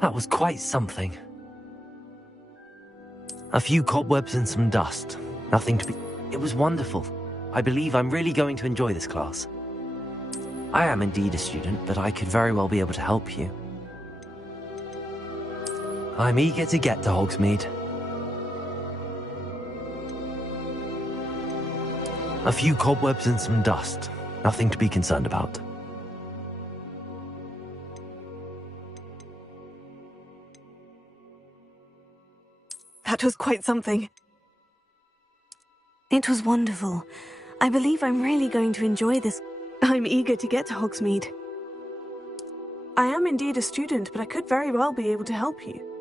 That was quite something. A few cobwebs and some dust. Nothing to be... It was wonderful. I believe I'm really going to enjoy this class. I am indeed a student, but I could very well be able to help you. I'm eager to get to Hogsmeade. A few cobwebs and some dust. Nothing to be concerned about. That was quite something. It was wonderful. I believe I'm really going to enjoy this. I'm eager to get to Hogsmeade. I am indeed a student, but I could very well be able to help you.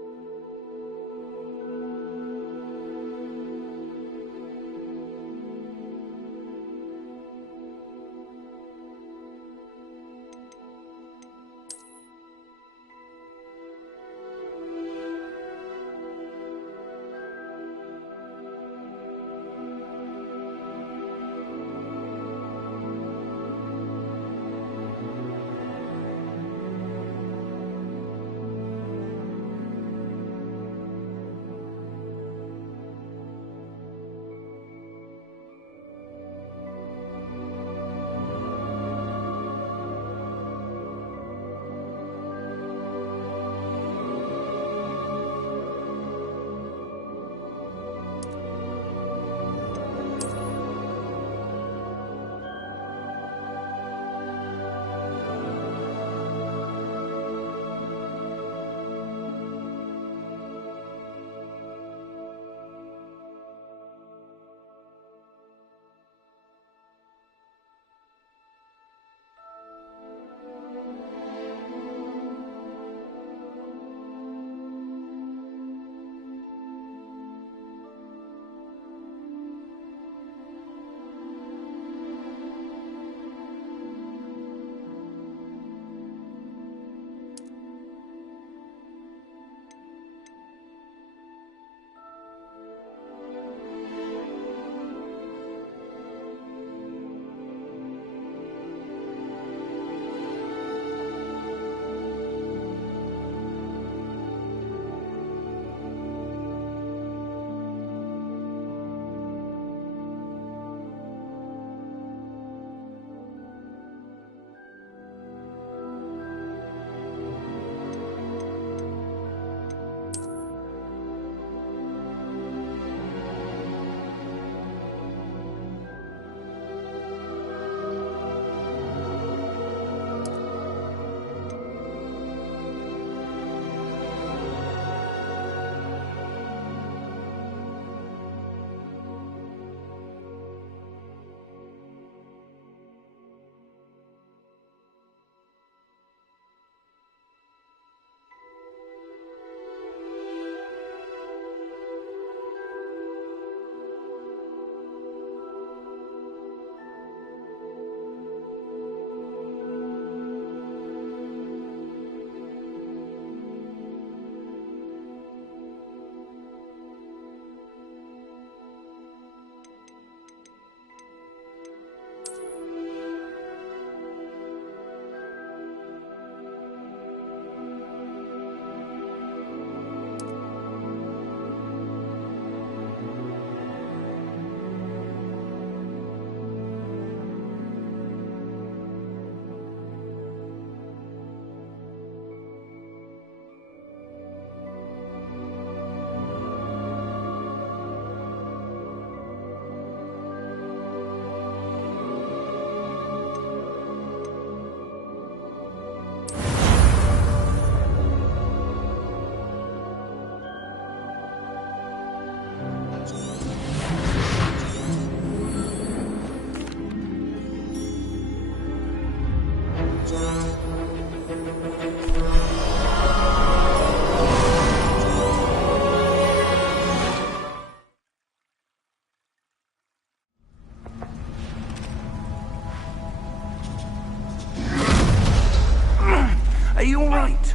Are you all right?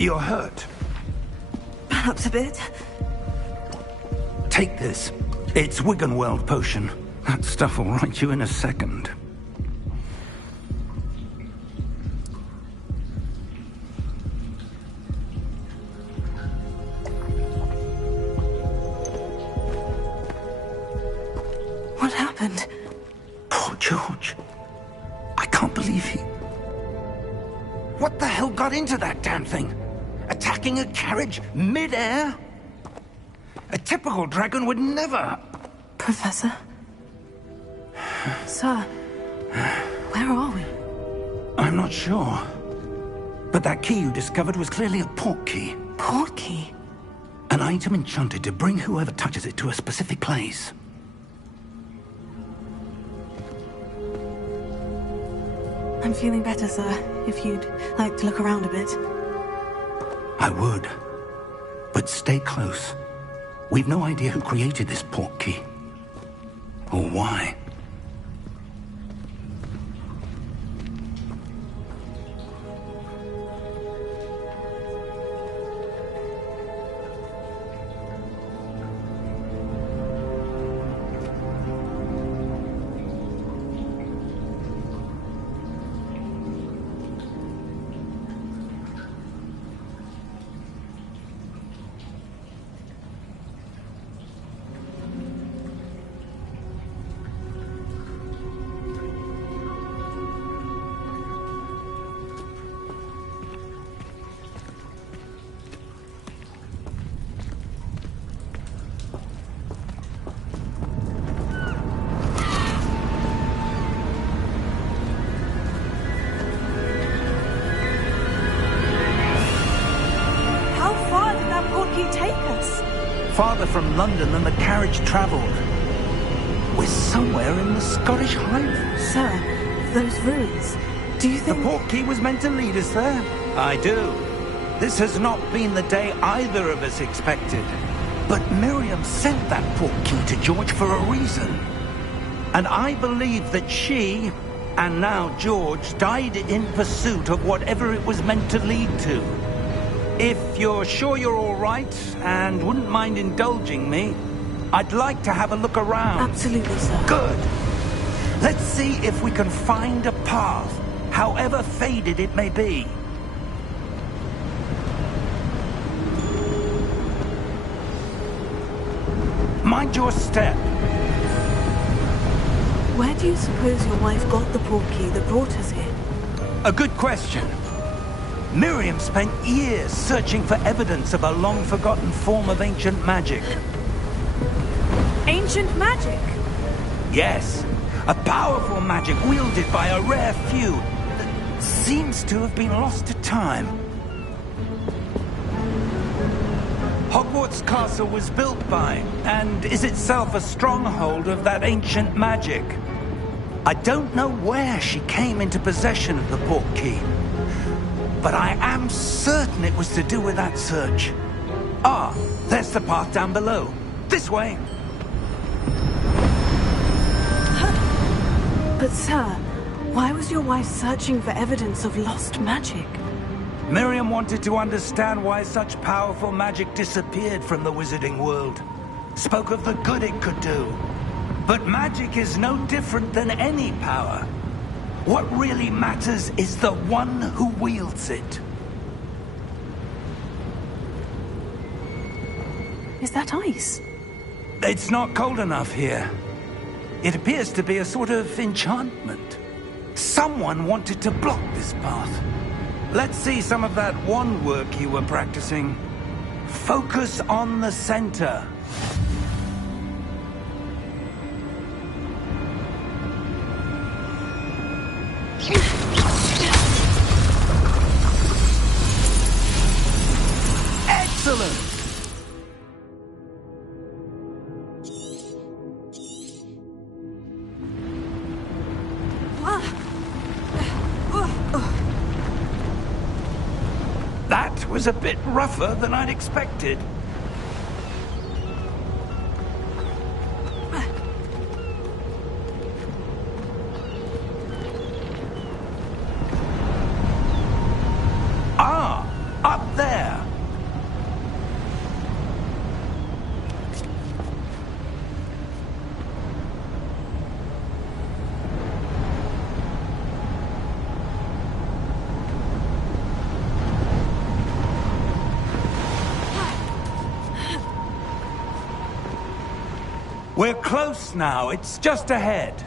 You're hurt. Perhaps a bit. Take this. It's Wiggenweld potion. That stuff will right you in a second. What happened? Poor George. I can't believe he... What the hell got into that damn thing? Attacking a carriage mid-air? A typical dragon would never... Professor? Sir, where are we? I'm not sure. But that key you discovered was clearly a port key. Port key? An item enchanted to bring whoever touches it to a specific place. I'm feeling better, sir. If you'd like to look around a bit. I would. But stay close. We've no idea who created this port key. Or why. Farther from London than the carriage travelled. We're somewhere in the Scottish Highlands. Sir, those ruins, do you think... The port key was meant to lead us there? I do. This has not been the day either of us expected. But Miriam sent that port key to George for a reason. And I believe that she, and now George, died in pursuit of whatever it was meant to lead to. If you're sure you're all right, and wouldn't mind indulging me, I'd like to have a look around. Absolutely, sir. Good. Let's see if we can find a path, however faded it may be. Mind your step. Where do you suppose your wife got the port key that brought us here? A good question. Miriam spent years searching for evidence of a long-forgotten form of ancient magic. Ancient magic? Yes, a powerful magic wielded by a rare few that seems to have been lost to time. Hogwarts Castle was built by, and is itself a stronghold of that ancient magic. I don't know where she came into possession of the port key, but I am certain it was to do with that search. Ah, there's the path down below. This way. But sir, why was your wife searching for evidence of lost magic? Miriam wanted to understand why such powerful magic disappeared from the wizarding world. Spoke of the good it could do. But magic is no different than any power. What really matters is the one who wields it. Is that ice? It's not cold enough here. It appears to be a sort of enchantment. Someone wanted to block this path. Let's see some of that wand work you were practicing. Focus on the center. Excellent! That was a bit rougher than I'd expected. We're close now. It's just ahead.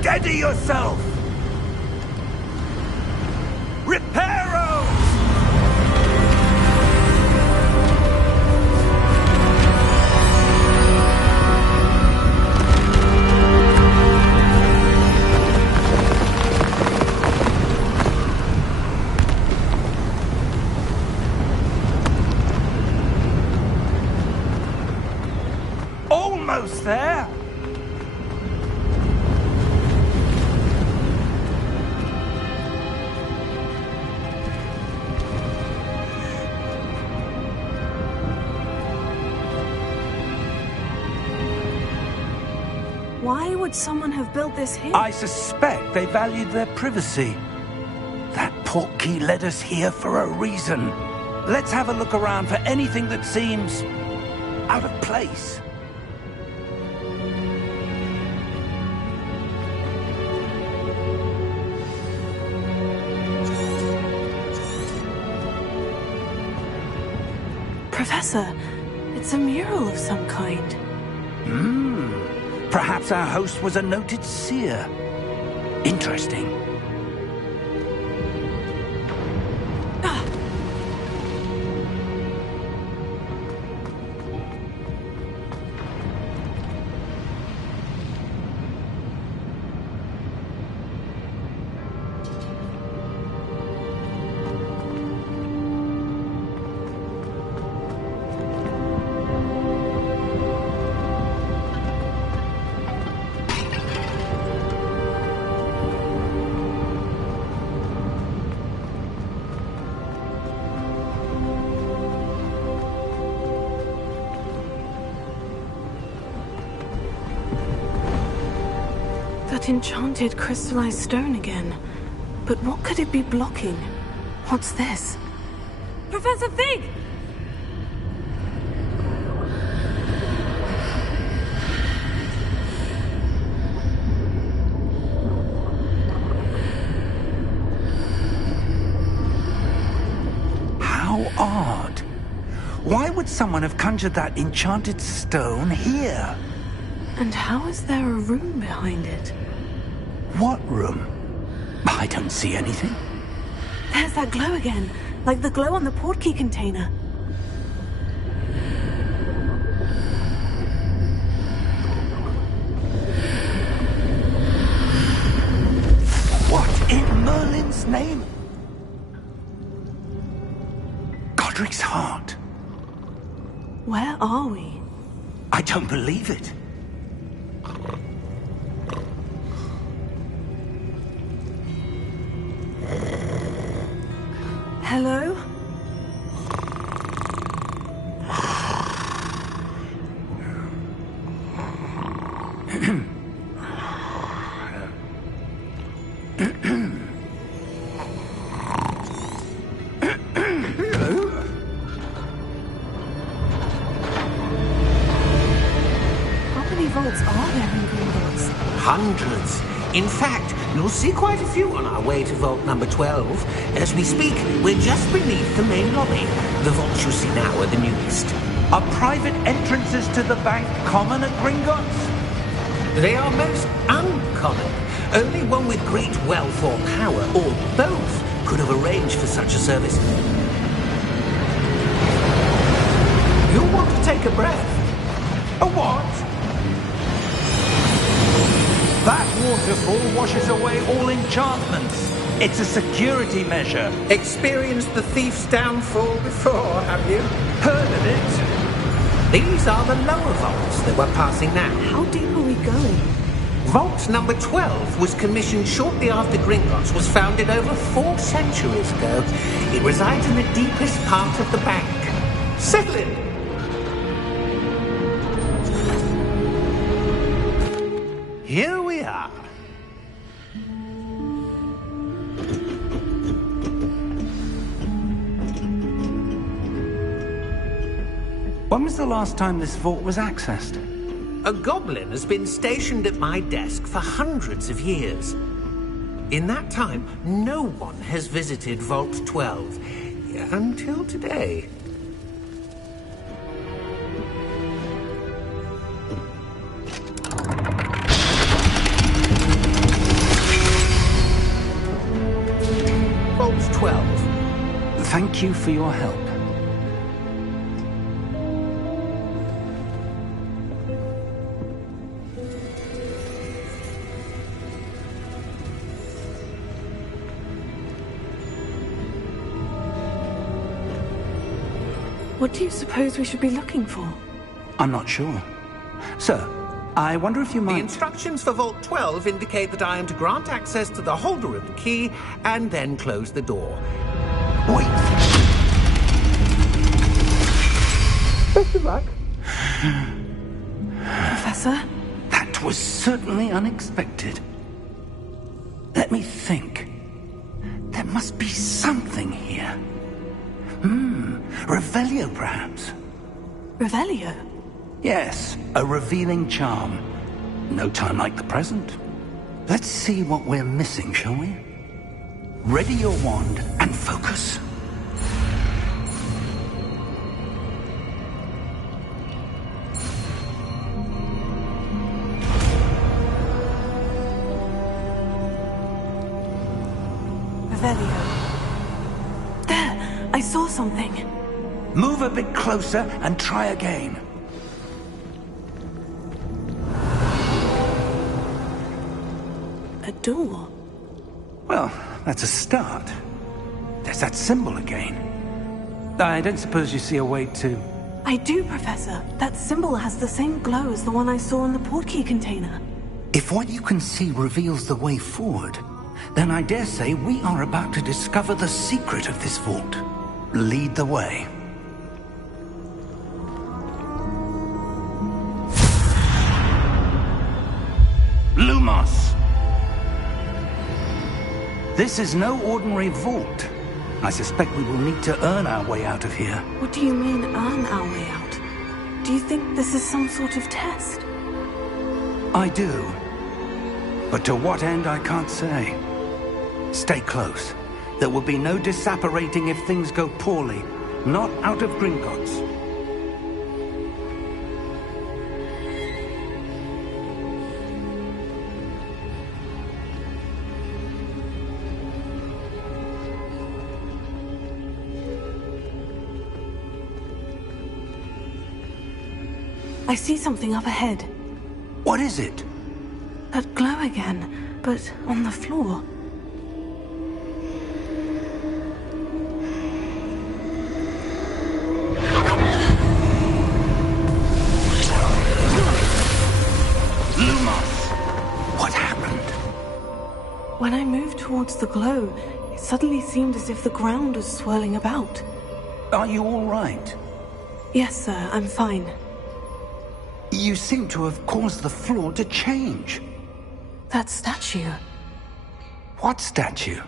Steady yourself! Reparo! Almost there! Why would someone have built this here? I suspect they valued their privacy. That portkey led us here for a reason. Let's have a look around for anything that seems out of place. Professor, it's a mural of some kind. Perhaps our host was a noted seer. Interesting. That enchanted crystallized stone again. But what could it be blocking? What's this? Professor Fig! How odd. Why would someone have conjured that enchanted stone here? And how is there a room behind it? What room? I don't see anything. There's that glow again, like the glow on the portkey container. What in Merlin's name? Godric's heart. Where are we? I don't believe it. Hello? How many vaults are there in Gringotts? Hundreds. In fact, you'll see quite a few on our way to vault number 12. As we speak, we're just beneath the main lobby. The vaults you see now are the newest. Are private entrances to the bank common at Gringotts? They are most uncommon. Only one with great wealth or power, or both, could have arranged for such a service. You'll want to take a breath. A what? That waterfall washes away all enchantments. It's a security measure. Experienced the thief's downfall before, have you? Heard of it? These are the lower vaults that we're passing now. How deep are we going? Vault number 12 was commissioned shortly after Gringotts was founded over 4 centuries ago. It resides in the deepest part of the bank. Settle in. Here we are. When was the last time this vault was accessed? A goblin has been stationed at my desk for hundreds of years. In that time, no one has visited Vault 12. Until today. Vault 12. Thank you for your help. What do you suppose we should be looking for? I'm not sure. Sir, I wonder if you The might... instructions for Vault 12 indicate that I am to grant access to the holder of the key and then close the door. Wait! Best of luck. Professor? That was certainly unexpected. Let me think. There must be something here. Revelio, perhaps? Revelio? Yes, a revealing charm. No time like the present. Let's see what we're missing, shall we? Ready your wand and focus. Revelio. There! I saw something. Move a bit closer and try again. A door? Well, that's a start. There's that symbol again. I don't suppose you see a way to... I do, Professor. That symbol has the same glow as the one I saw in the portkey container. If what you can see reveals the way forward, then I dare say we are about to discover the secret of this vault. Lead the way. Lumos! This is no ordinary vault. I suspect we will need to earn our way out of here. What do you mean, earn our way out? Do you think this is some sort of test? I do. But to what end, I can't say. Stay close. There will be no disapparating if things go poorly. Not out of Gringotts. I see something up ahead. What is it? That glow again, but on the floor. Lumos! What happened? When I moved towards the glow, it suddenly seemed as if the ground was swirling about. Are you all right? Yes, sir, I'm fine. You seem to have caused the floor to change. That statue. What statue?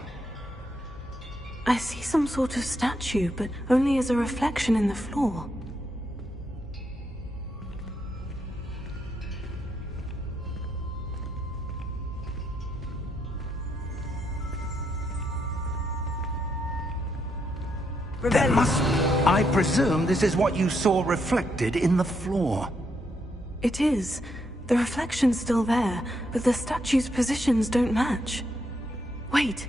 I see some sort of statue, but only as a reflection in the floor. There must be. I presume this is what you saw reflected in the floor. It is. The reflection's still there, but the statue's positions don't match. Wait.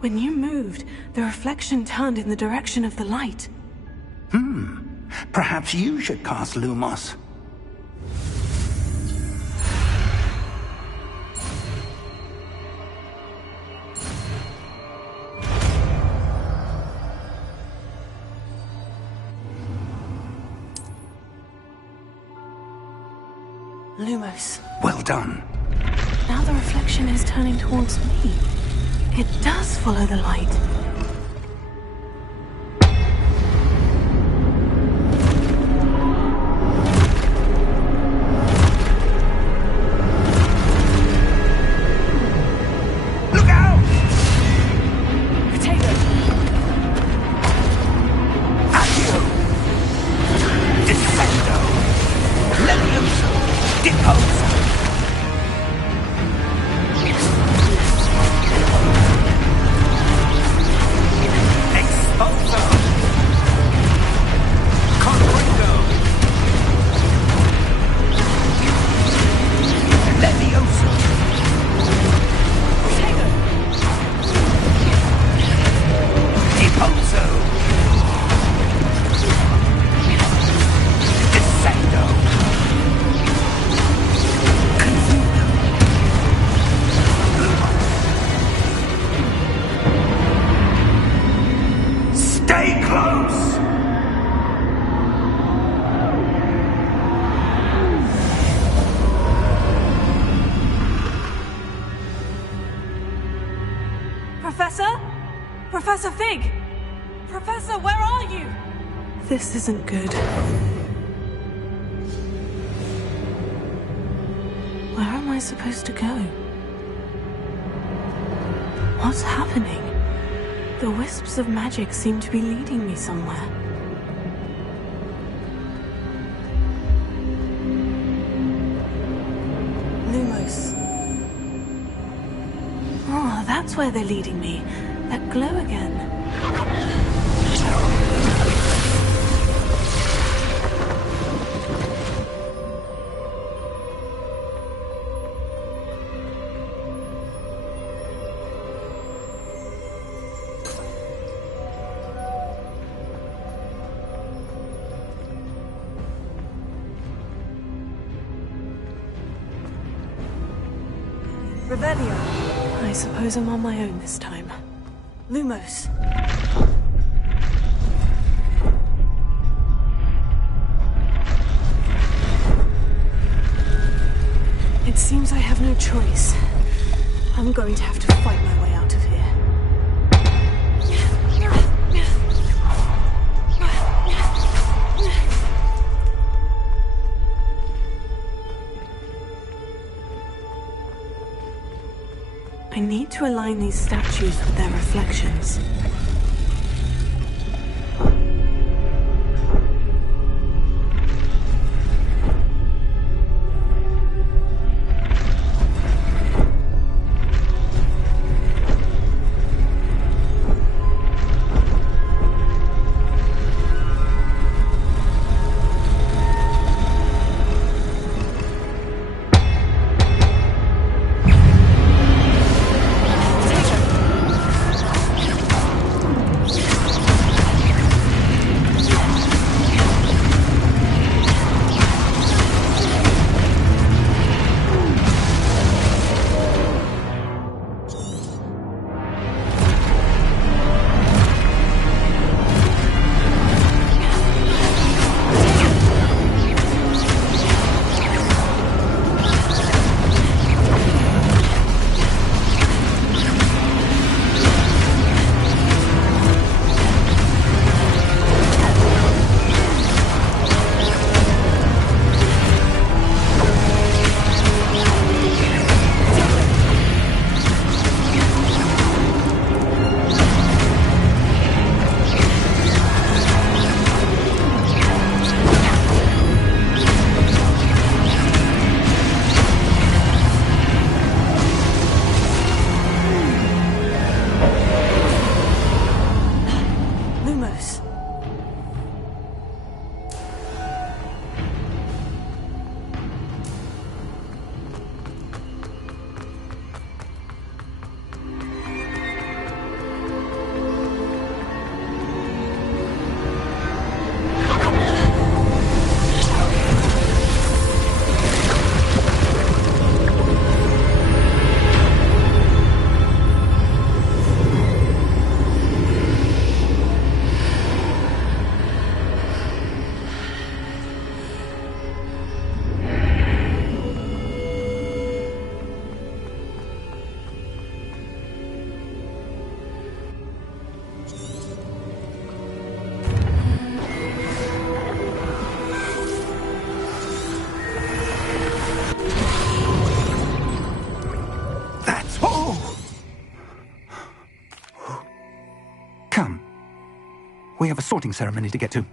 When you moved, the reflection turned in the direction of the light. Perhaps you should cast Lumos. Lumos. Well done. Now the reflection is turning towards me. It does follow the light. Look out! Potato! At you! Defend! Professor? Professor Fig! Professor, where are you? This isn't good. Where am I supposed to go? What's happening? The wisps of magic seem to be leading me somewhere. Lumos. Oh, that's where they're leading me. That glow again. Revelio. I suppose I'm on my own this time. Lumos. It seems I have no choice. I'm going to have to fight my way out of here. I need to align these statues with their reflections. We have a sorting ceremony to get to.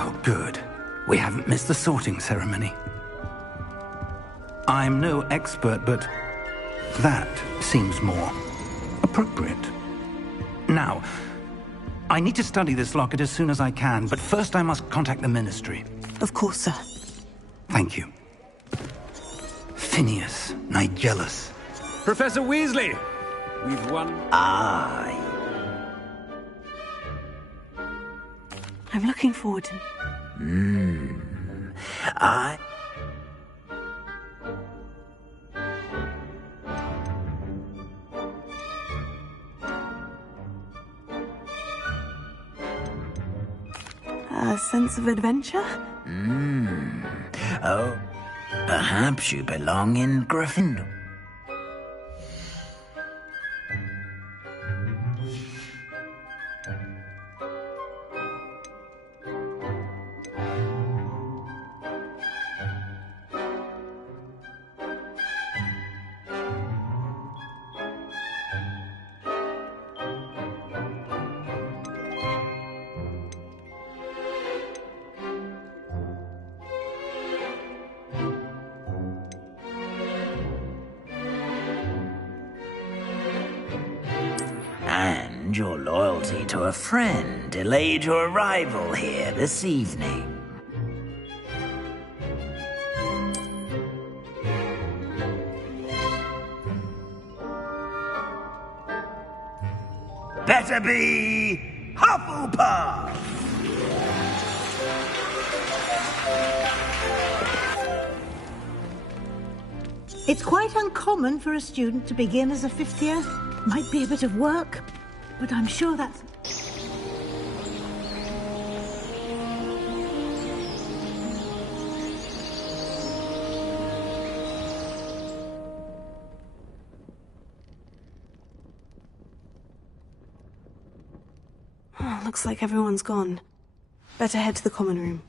Oh, good. We haven't missed the sorting ceremony. I'm no expert, but that seems more appropriate. Now, I need to study this locket as soon as I can, but first I must contact the Ministry. Of course, sir. Thank you. Phineas, Nigellus. Professor Weasley! We've won. Aye. I'm looking forward to... I... A sense of adventure? Oh, perhaps you belong in Gryffindor. And your loyalty to a friend delayed your arrival here this evening. Better be Hufflepuff! It's quite uncommon for a student to begin as a fifth year. Might be a bit of work, but I'm sure that's... Oh, looks like everyone's gone. Better head to the common room.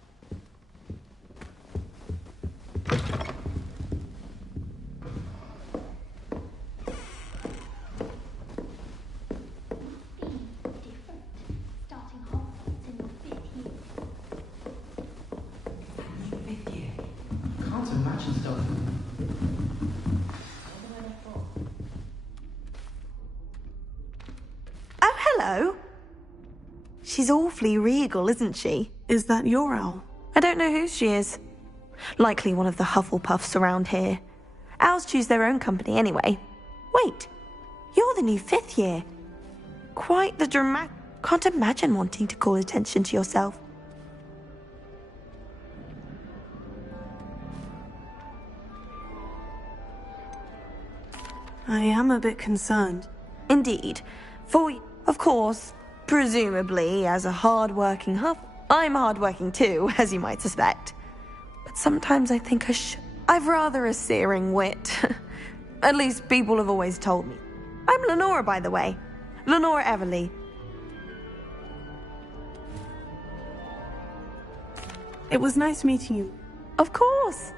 Oh, hello. She's awfully regal, isn't she? Is that your owl? I don't know who she is. Likely one of the Hufflepuffs around here. Owls choose their own company anyway. Wait, you're the new fifth year. Quite the dramatic... Can't imagine wanting to call attention to yourself. I am a bit concerned. Indeed. Of course, presumably as a hard-working Huff... I'm hard-working too, as you might suspect. But sometimes I think I've rather a searing wit. At least people have always told me. I'm Lenora, by the way. Lenora Everly. It was nice meeting you. Of course.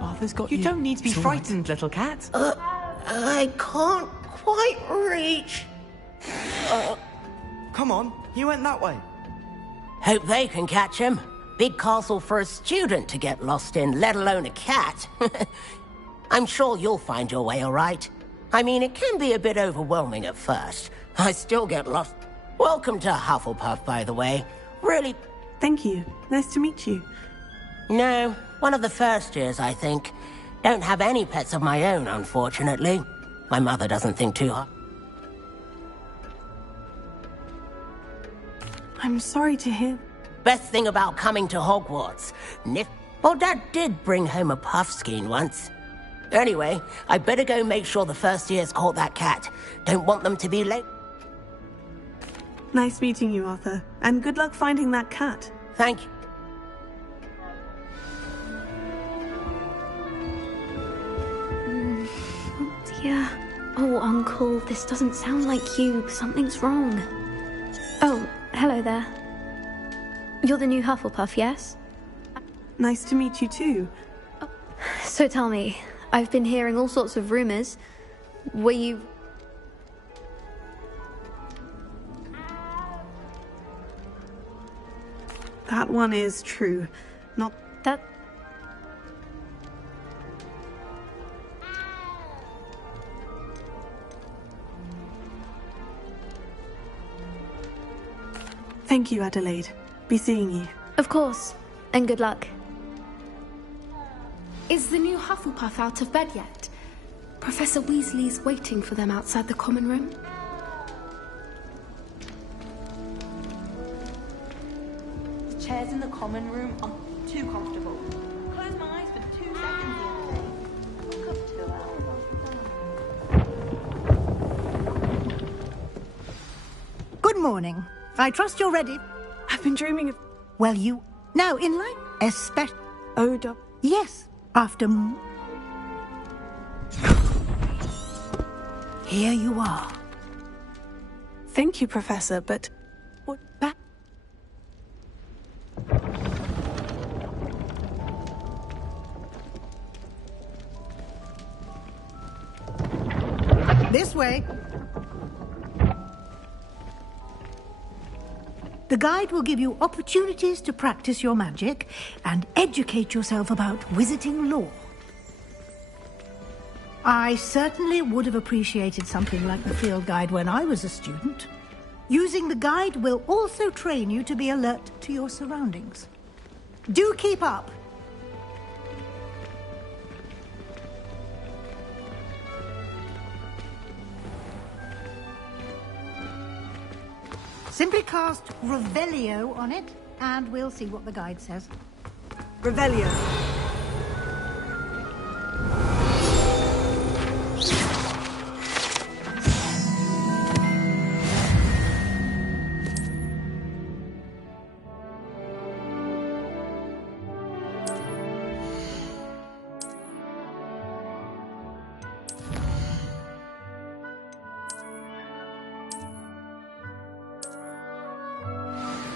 Arthur's got you. You don't need to be frightened, little cat. I can't quite reach. Come on, he went that way. Hope they can catch him. Big castle for a student to get lost in, let alone a cat. I'm sure you'll find your way all right. I mean, it can be a bit overwhelming at first. I still get lost. Welcome to Hufflepuff, by the way. Really... Thank you. Nice to meet you. No, one of the first years, I think. Don't have any pets of my own, unfortunately. My mother doesn't think too hard. I'm sorry to hear... Best thing about coming to Hogwarts. Well, Dad did bring home a puffskein once. Anyway, I better go make sure the first years caught that cat. Don't want them to be late. Nice meeting you, Arthur. And good luck finding that cat. Thank you. Dear. Oh, Uncle, this doesn't sound like you. Something's wrong. Oh, hello there. You're the new Hufflepuff, yes? Nice to meet you too. So tell me, I've been hearing all sorts of rumors. Were you... That one is true. Not That... Thank you, Adelaide. Be seeing you. Of course. And good luck. Is the new Hufflepuff out of bed yet? Professor Weasley's waiting for them outside the common room. The chairs in the common room are too comfortable. Closed my eyes for 2 seconds the other day. Woke up 2 hours after that. Good morning. I trust you're ready. I've been dreaming of... Well, you... Now, in line, especially... Oh, Yes, after... Here you are. Thank you, Professor, but... What... Back... This way. The guide will give you opportunities to practice your magic and educate yourself about wizarding lore. I certainly would have appreciated something like the field guide when I was a student. Using the guide will also train you to be alert to your surroundings. Do keep up! Simply cast Revelio on it, and we'll see what the guide says. Revelio.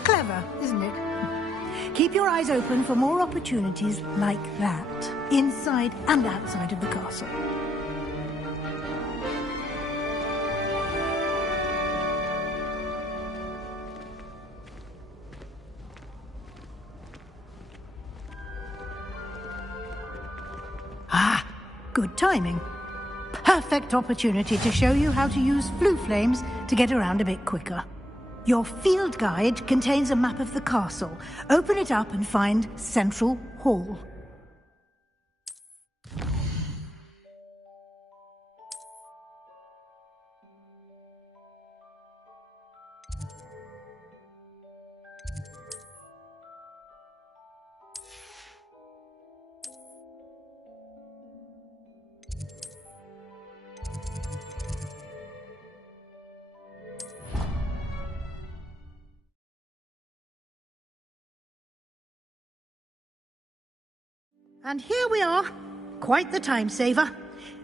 Clever, isn't it? Keep your eyes open for more opportunities like that, inside and outside of the castle. Ah, good timing. Perfect opportunity to show you how to use flue flames to get around a bit quicker. Your field guide contains a map of the castle. Open it up and find Central Hall. And here we are. Quite the time saver.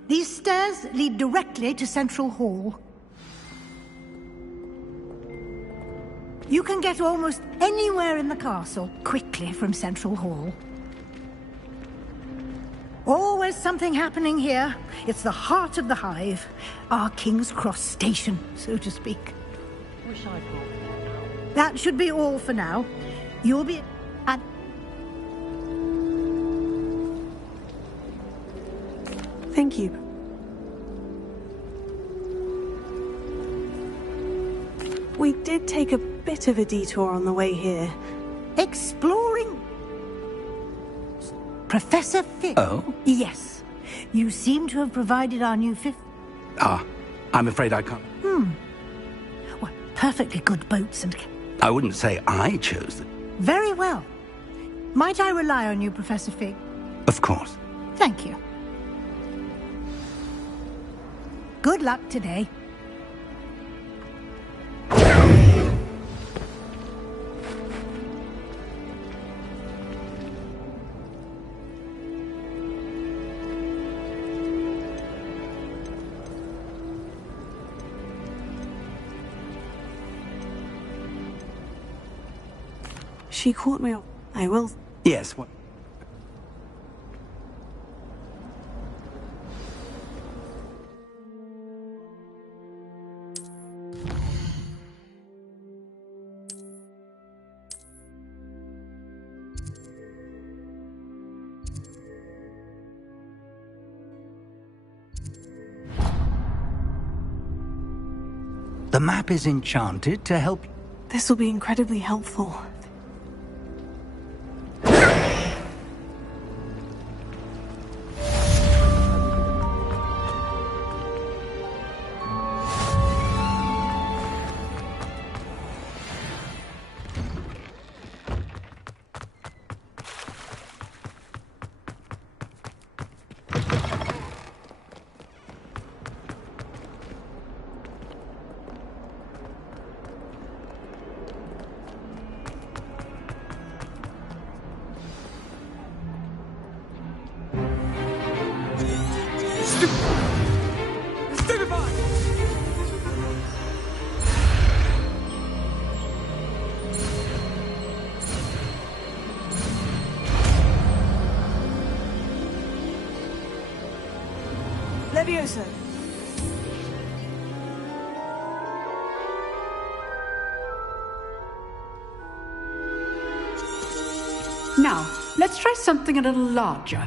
These stairs lead directly to Central Hall. You can get almost anywhere in the castle quickly from Central Hall. Always something happening here. It's the heart of the hive. Our King's Cross station, so to speak. Wish I'd got That should be all for now. You'll be at... Thank you. We did take a bit of a detour on the way here. Exploring... Professor Fick. Oh? Yes. You seem to have provided our new fifth... I'm afraid I can't. What perfectly good boats and... I wouldn't say I chose them. Very well. Might I rely on you, Professor Fick? Of course. Thank you. Good luck today. She caught me off. I will... Yes, what? The map is enchanted to help. This will be incredibly helpful. Leviosa! Now, let's try something a little larger.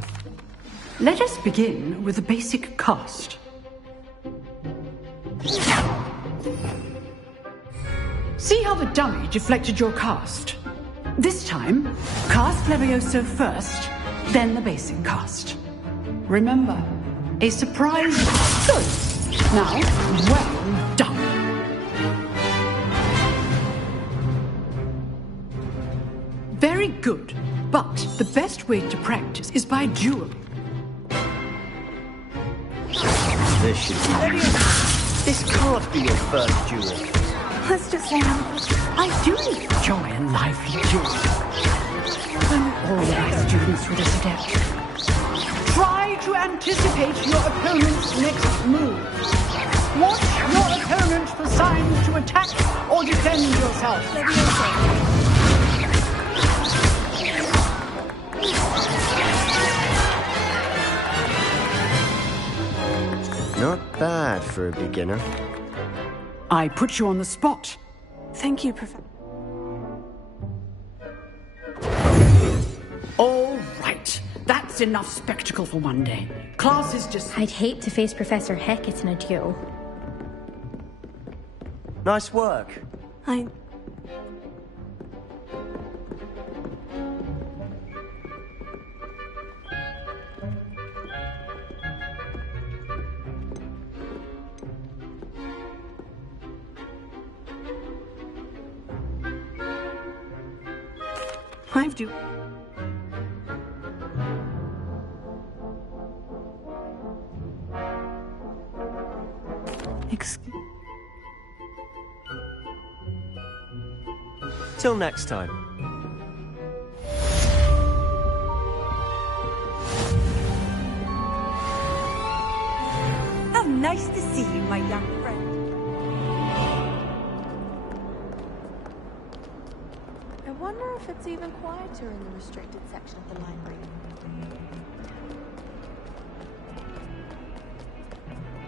Let us begin with the basic cast. See how the dummy deflected your cast? This time, cast Leviosa first, then the basic cast. Remember, a surprise. Good. Now, well done. Very good. But the best way to practice is by duel. This should be. This can't be your first duel. Let's just say I do enjoy a lively duel. I'm always students with this adept. Try to anticipate your opponent's next move. Watch your opponent for signs to attack or defend yourself. Not bad for a beginner. I put you on the spot. Thank you, Professor. All right. That's enough spectacle for one day. Class is just... I'd hate to face Professor Hecat in a duel. Nice work. I've do. Till next time. How nice to see you, my young friend. I wonder if it's even quieter in the restricted section of the library.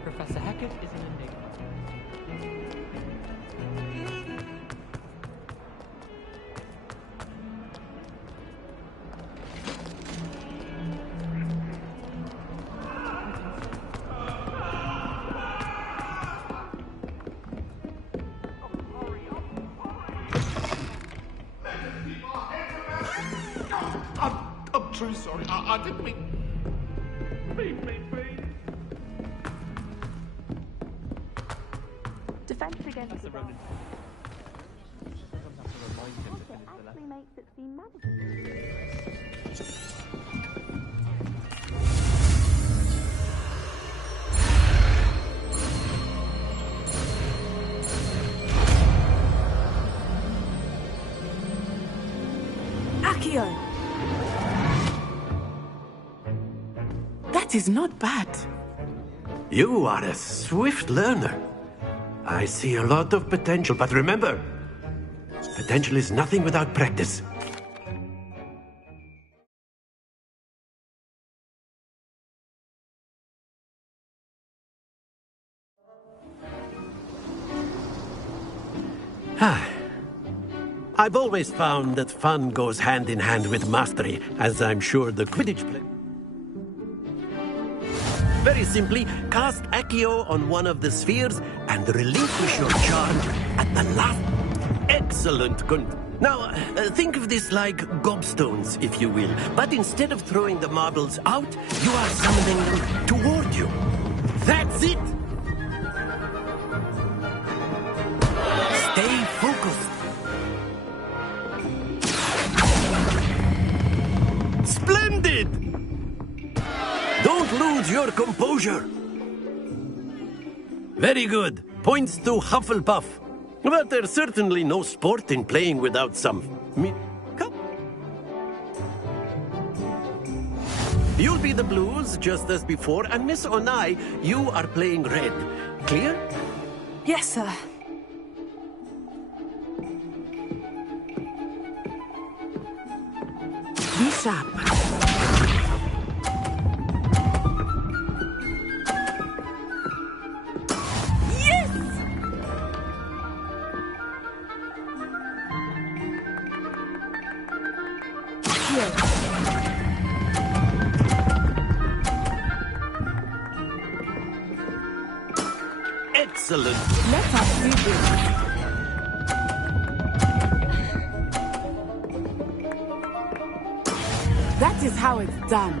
Professor Hecat is an enigma. I'm truly sorry. I didn't mean... Please. Defense against the dark. Actually makes it seem magical. Accio! That is not bad. You are a swift learner. I see a lot of potential, but remember, potential is nothing without practice. I've always found that fun goes hand in hand with mastery, as I'm sure the Quidditch play... Very simply, cast Accio on one of the spheres and relinquish your charm at the last. Excellent. Now, think of this like gobstones, if you will. But instead of throwing the marbles out, you are summoning them toward you. That's it! Stay focused. Splendid! Don't lose your composure. Very good. Points to Hufflepuff. But there's certainly no sport in playing without some... You'll be the blues, just as before, and Miss Onai, you are playing red. Clear? Yes, sir. Be sharp. Excellent. Let us do this. That is how it's done.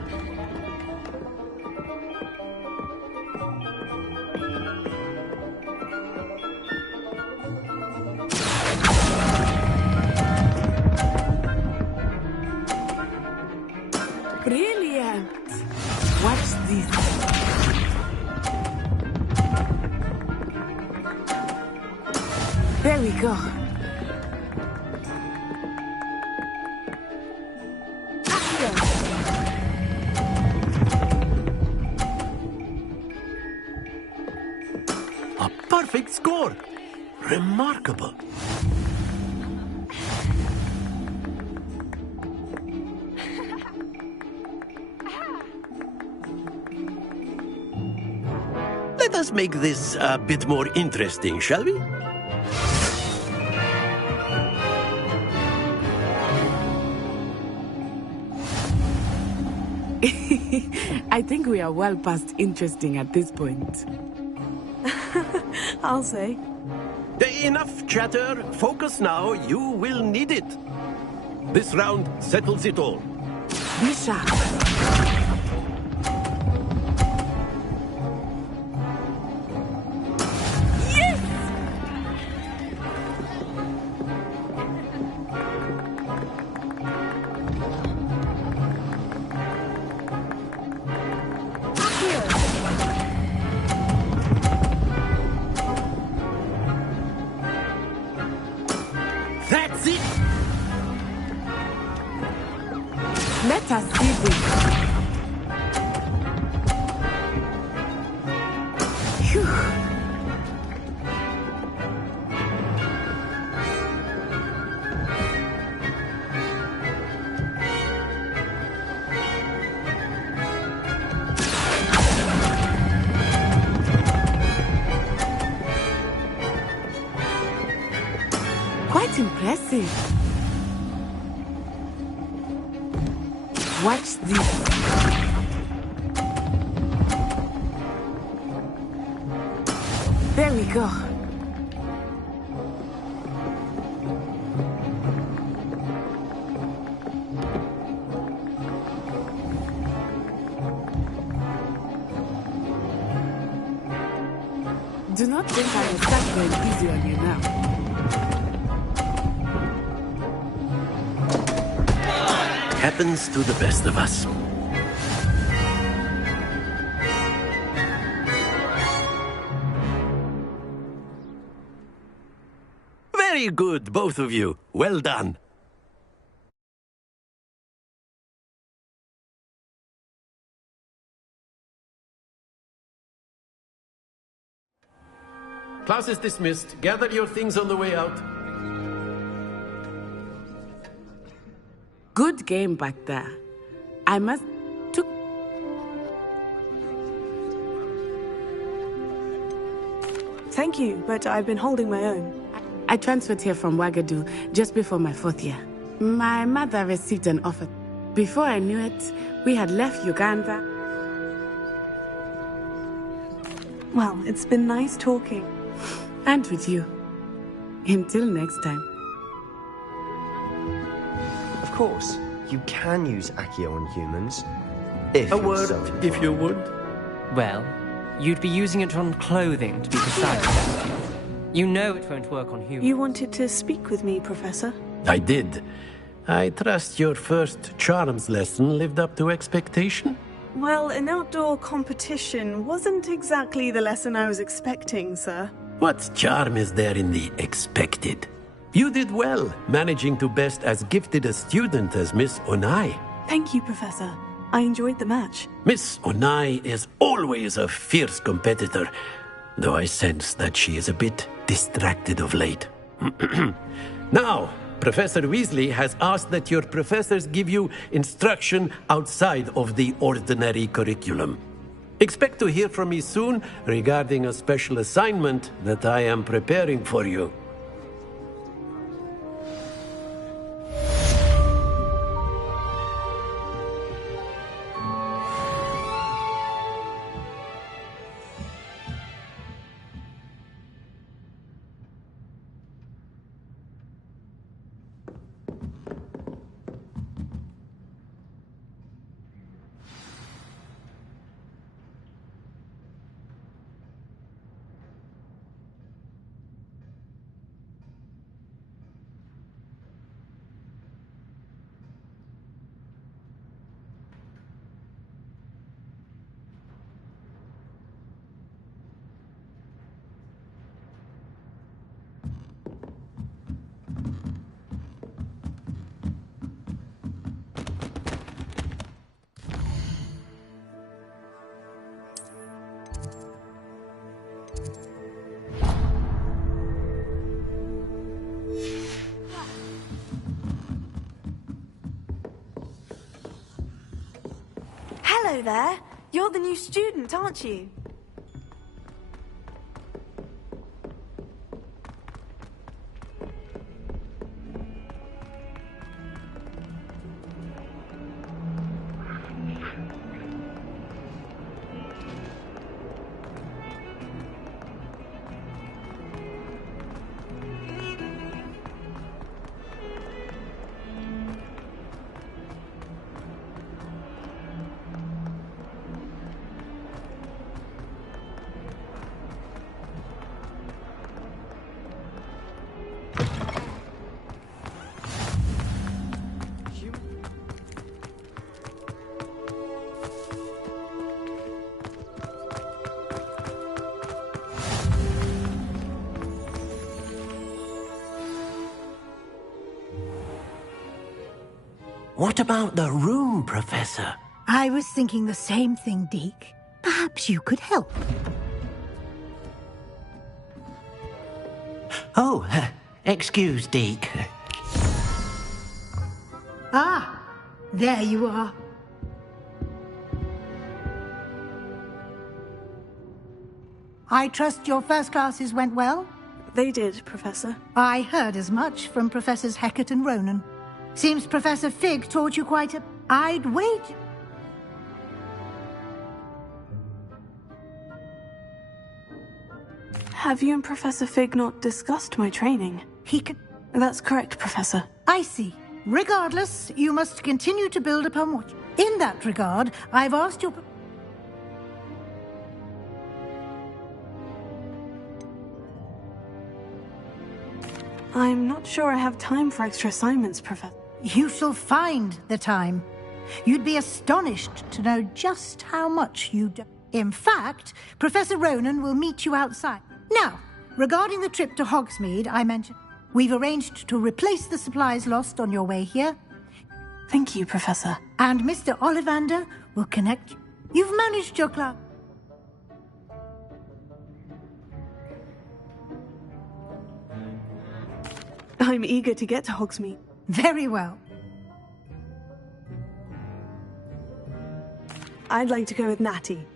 Brilliant. Watch this. There we go. A perfect score. Remarkable. Let us make this a bit more interesting, shall we? I think we are well past interesting at this point. I'll say. Enough chatter. Focus now. You will need it. This round settles it all. Be sharp. That's it! Let us see this. Phew. Quite impressive. Watch this. There we go. Do not think I will start going easy on you now. Happens to the best of us. Very good, both of you. Well done. Class is dismissed. Gather your things on the way out. Good game back there. I must... Thank you, but I've been holding my own. I transferred here from Wagadu just before my 4th year. My mother received an offer. Before I knew it, we had left Uganda. Well, it's been nice talking. And with you. Until next time. Of course, you can use Accio on humans. If A you're word, so if you would. Well, you'd be using it on clothing, to be precise. You know it won't work on humans. You wanted to speak with me, Professor? I did. I trust your first charms lesson lived up to expectation? Well, an outdoor competition wasn't exactly the lesson I was expecting, sir. What charm is there in the expected? You did well, managing to best as gifted a student as Miss Onai. Thank you, Professor. I enjoyed the match. Miss Onai is always a fierce competitor, though I sense that she is a bit distracted of late. Now, Professor Weasley has asked that your professors give you instruction outside of the ordinary curriculum. Expect to hear from me soon regarding a special assignment that I am preparing for you. Hello there. You're the new student, aren't you? What about the room, Professor? I was thinking the same thing, Deke. Perhaps you could help. Oh, excuse, Deke. Ah, there you are. I trust your first classes went well? They did, Professor. I heard as much from Professors Hecat and Ronan. Seems Professor Fig taught you quite a... I'd wait... Have you and Professor Fig not discussed my training? He could... That's correct, Professor. I see. Regardless, you must continue to build upon what... In that regard, I've asked your... I'm not sure I have time for extra assignments, Professor. You shall find the time. You'd be astonished to know just how much you do. In fact, Professor Ronan will meet you outside. Now, regarding the trip to Hogsmeade I mentioned, we've arranged to replace the supplies lost on your way here. Thank you, Professor. And Mr. Ollivander will connect you. You've managed your class. I'm eager to get to Hogsmeade. Very well. I'd like to go with Natty.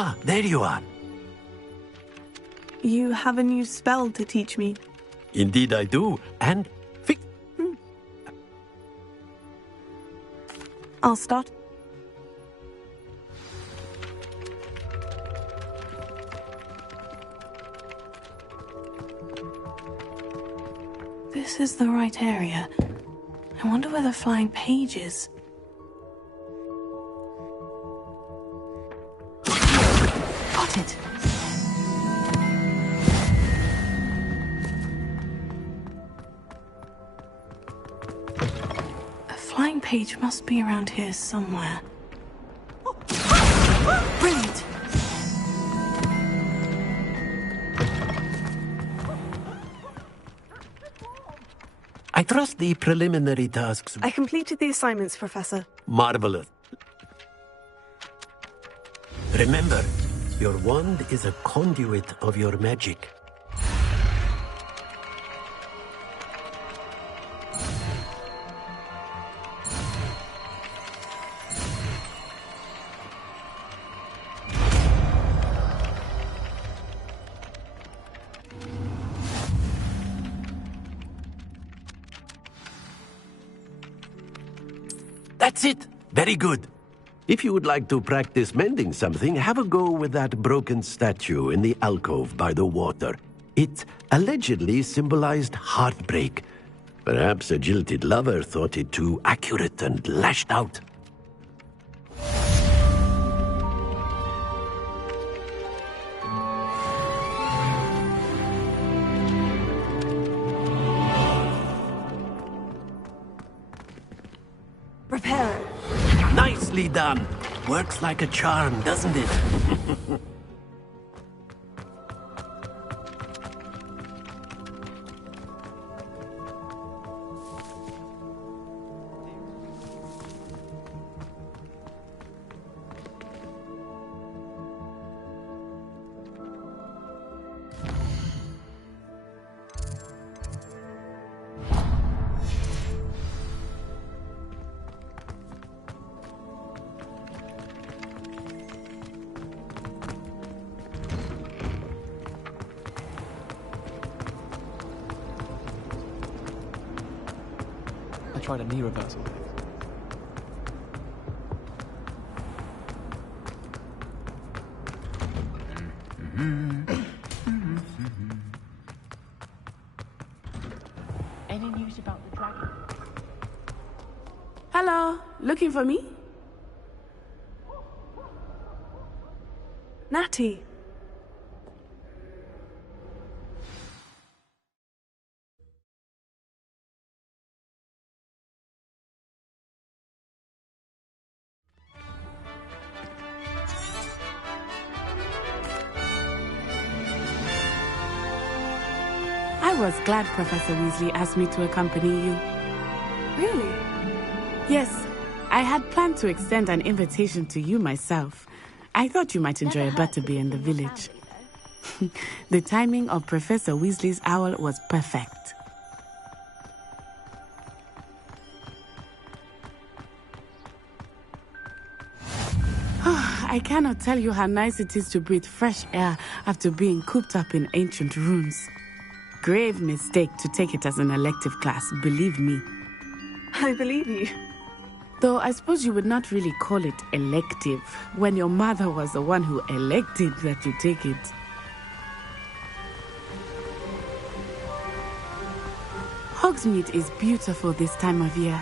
Ah, there you are. You have a new spell to teach me. Indeed I do, and I'll start. This is the right area. I wonder where the flying page is. Got it. A flying page must be around here somewhere. Brilliant! I trust the preliminary tasks. I completed the assignments, Professor. Marvelous. Remember, your wand is a conduit of your magic. That's it. Very good. If you would like to practice mending something, have a go with that broken statue in the alcove by the water. It allegedly symbolized heartbreak. Perhaps a jilted lover thought it too accurate and lashed out. Repair it. Nicely done. Works like a charm, doesn't it? I tried a knee reversal. Any news about the dragon? Hello, looking for me? Natty. I was glad Professor Weasley asked me to accompany you. Really? Yes, I had planned to extend an invitation to you myself. I thought you might enjoy a butterbeer in the village. The timing of Professor Weasley's owl was perfect. I cannot tell you how nice it is to breathe fresh air after being cooped up in ancient ruins. Grave mistake to take it as an elective class, believe me. I believe you. Though I suppose you would not really call it elective when your mother was the one who elected that you take it. Hogsmeade is beautiful this time of year.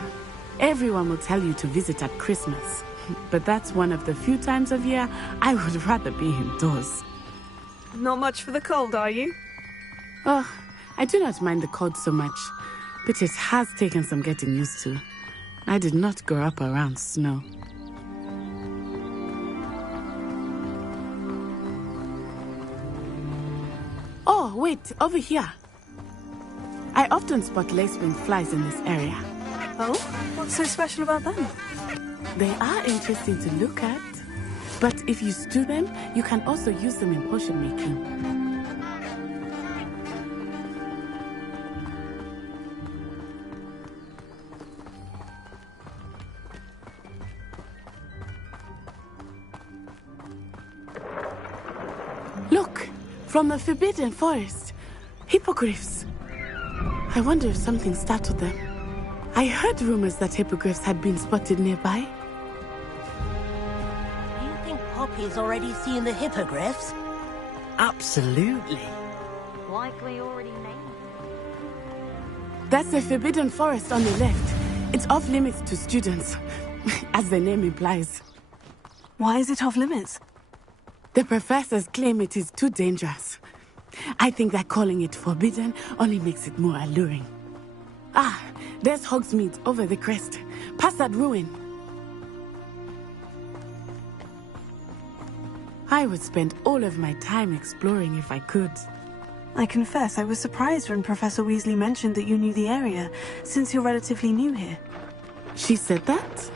Everyone will tell you to visit at Christmas. But that's one of the few times of year I would rather be indoors. Not much for the cold, are you? Oh, I do not mind the cold so much, but it has taken some getting used to. I did not grow up around snow. Oh, wait, over here. I often spot lacewing flies in this area. Oh? What's so special about them? They are interesting to look at, but if you stew them, you can also use them in potion making. From the Forbidden Forest. Hippogriffs. I wonder if something startled them. I heard rumors that hippogriffs had been spotted nearby. You think Poppy's already seen the hippogriffs? Absolutely. Likely already named. That's the Forbidden Forest on the left. It's off limits to students, as the name implies. Why is it off limits? The professors claim it is too dangerous. I think that calling it forbidden only makes it more alluring. Ah, there's Hogsmeade over the crest. Past that ruin. I would spend all of my time exploring if I could. I confess I was surprised when Professor Weasley mentioned that you knew the area, since you're relatively new here. She said that?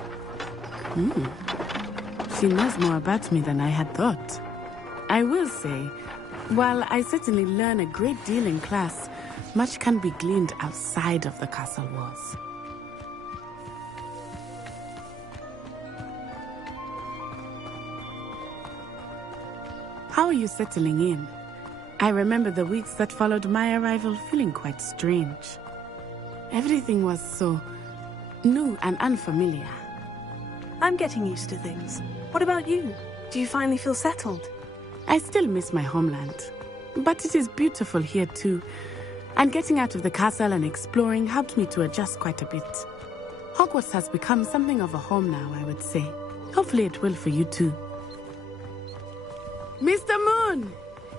She knows more about me than I had thought. I will say, while I certainly learn a great deal in class, much can be gleaned outside of the castle walls. How are you settling in? I remember the weeks that followed my arrival feeling quite strange. Everything was so new and unfamiliar. I'm getting used to things. What about you? Do you finally feel settled? I still miss my homeland, but it is beautiful here too. And getting out of the castle and exploring helped me to adjust quite a bit. Hogwarts has become something of a home now, I would say. Hopefully it will for you too. Mr. Moon!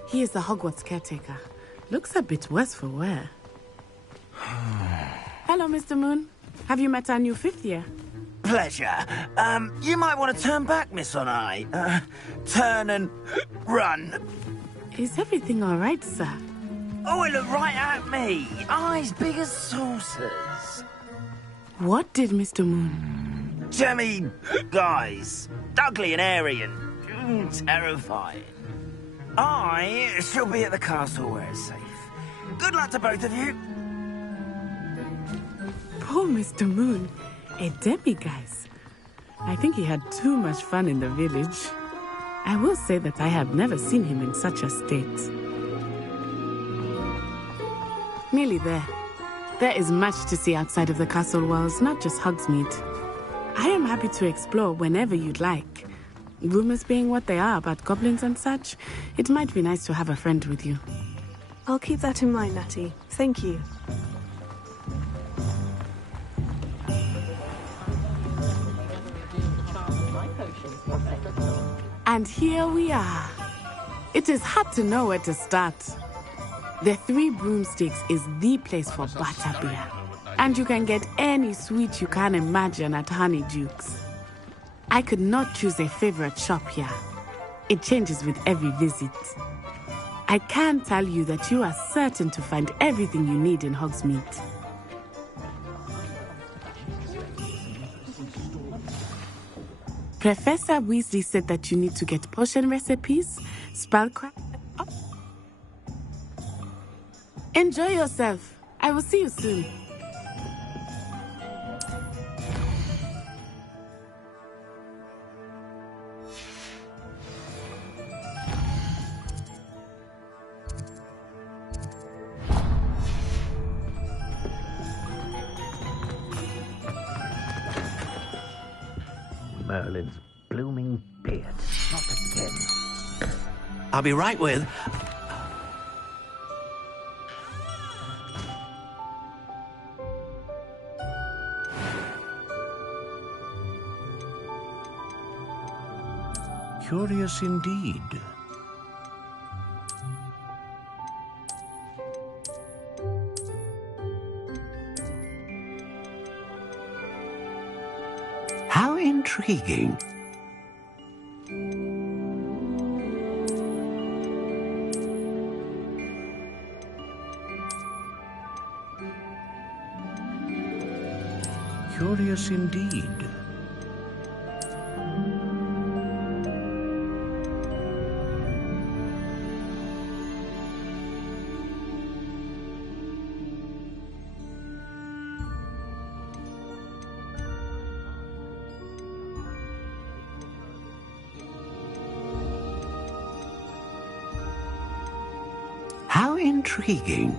He is the Hogwarts caretaker. Looks a bit worse for wear. Hello, Mr. Moon. Have you met our new fifth year? Pleasure. You might want to turn back, Miss Onai. Turn and run. Is everything all right, sir? Oh, it looked right at me. Eyes big as saucers. What did Mr. Moon? Jemmy guys. Ugly and airy and terrifying. I shall be at the castle where it's safe. Good luck to both of you. Poor Mr. Moon. A demiguise. I think he had too much fun in the village. I will say that I have never seen him in such a state. Nearly there. There is much to see outside of the castle walls, not just Hogsmeade. I am happy to explore whenever you'd like. Rumors being what they are about goblins and such, it might be nice to have a friend with you. I'll keep that in mind, Natty. Thank you. And here we are. It is hard to know where to start. The Three Broomsticks is the place for butterbeer. And you can get any sweet you can imagine at Honeydukes. I could not choose a favorite shop here. It changes with every visit. I can tell you that you are certain to find everything you need in Hogsmeade. Professor Weasley said that you need to get potion recipes, spellcraft. Oh. Enjoy yourself. I will see you soon. Merlin's blooming beard. Not again. I'll be right with... Curious indeed. How intriguing. Curious indeed. intriguing.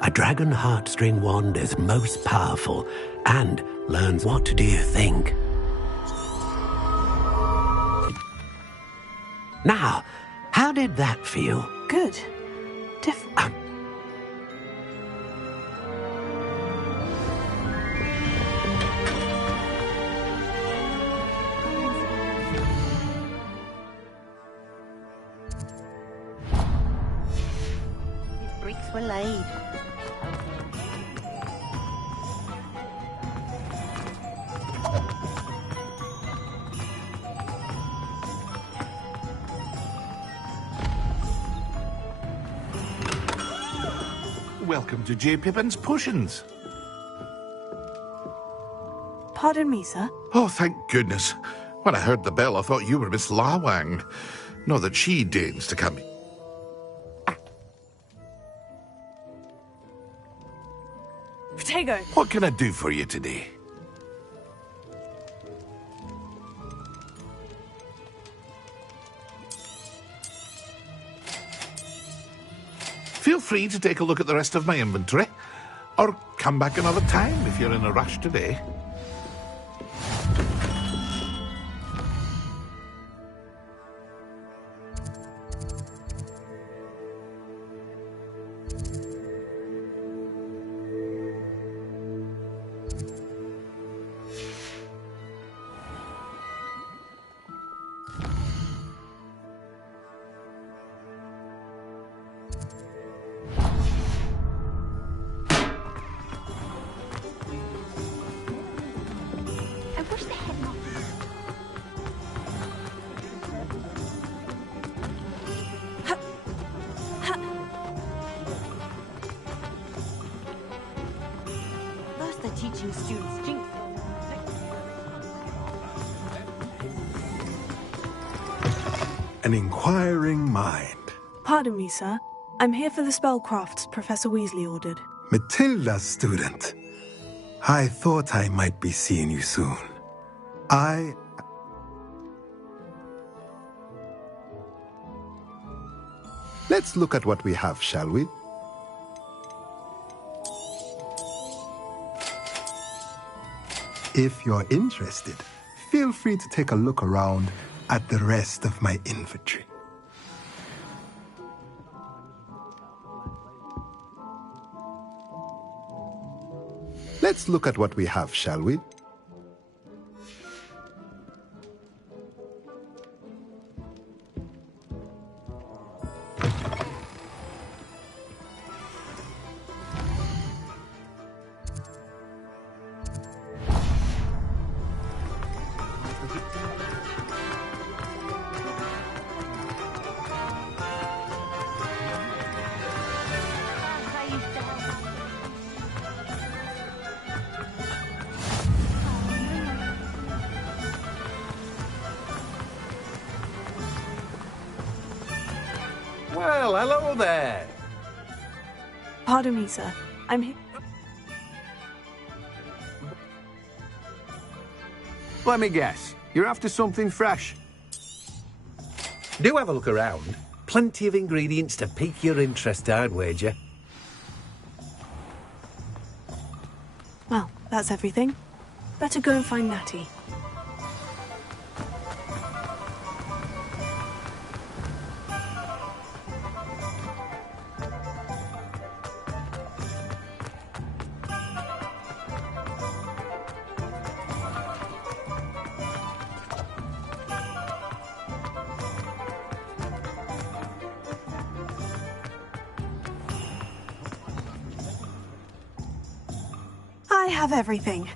A dragon heartstring wand is most powerful and learns what do you think? Now, how did that feel? Good. These bricks were laid. Welcome to J. Pippin's Potions. Pardon me, sir. Oh, thank goodness. When I heard the bell, I thought you were Miss Lawang. Not that she deigns to come. Protego! What can I do for you today? Feel free to take a look at the rest of my inventory, or come back another time if you're in a rush today. Teaching students jinx. An inquiring mind. Pardon me, sir. I'm here for the spellcrafts Professor Weasley ordered. Matilda's student. I thought I might be seeing you soon. Let's look at what we have, shall we? If you're interested, feel free to take a look around at the rest of my inventory. Let's look at what we have, shall we? Well, hello there. Pardon me, sir. I'm here. Let me guess. You're after something fresh. Do have a look around. Plenty of ingredients to pique your interest, I'd wager. Well, that's everything. Better go and find Natty. I have everything.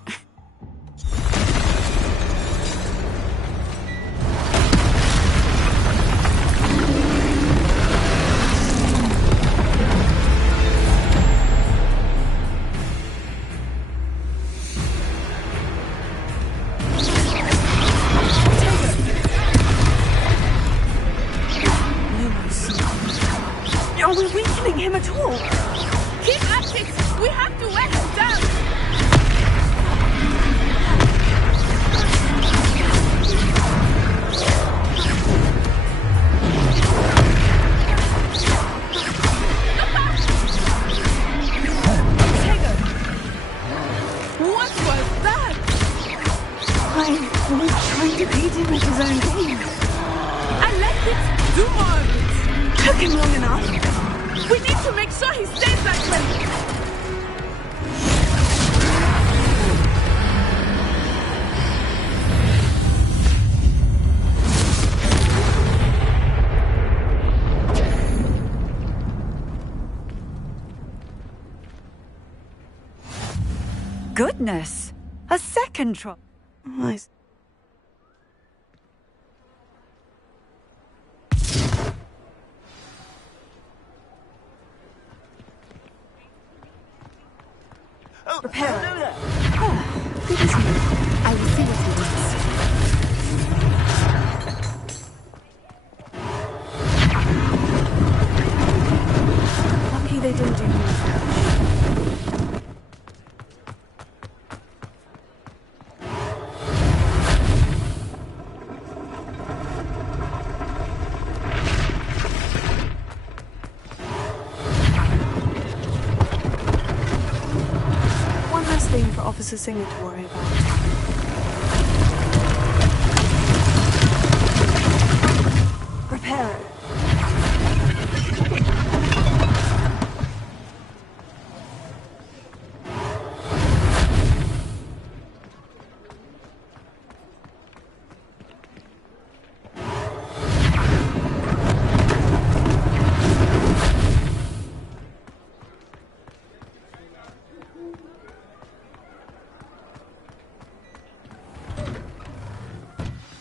Are we weakening him at all? Keep at it! We have to wear him down! What was that? I was trying to beat him at his own game. I like it. Do more of it. Took him long enough. We need to make sure he stays that way. Goodness! A second try. Nice. Prepare. Oh, good as you. I will see what he wants. Lucky they didn't do anything. Thing for Officer Singer to worry about. Prepare.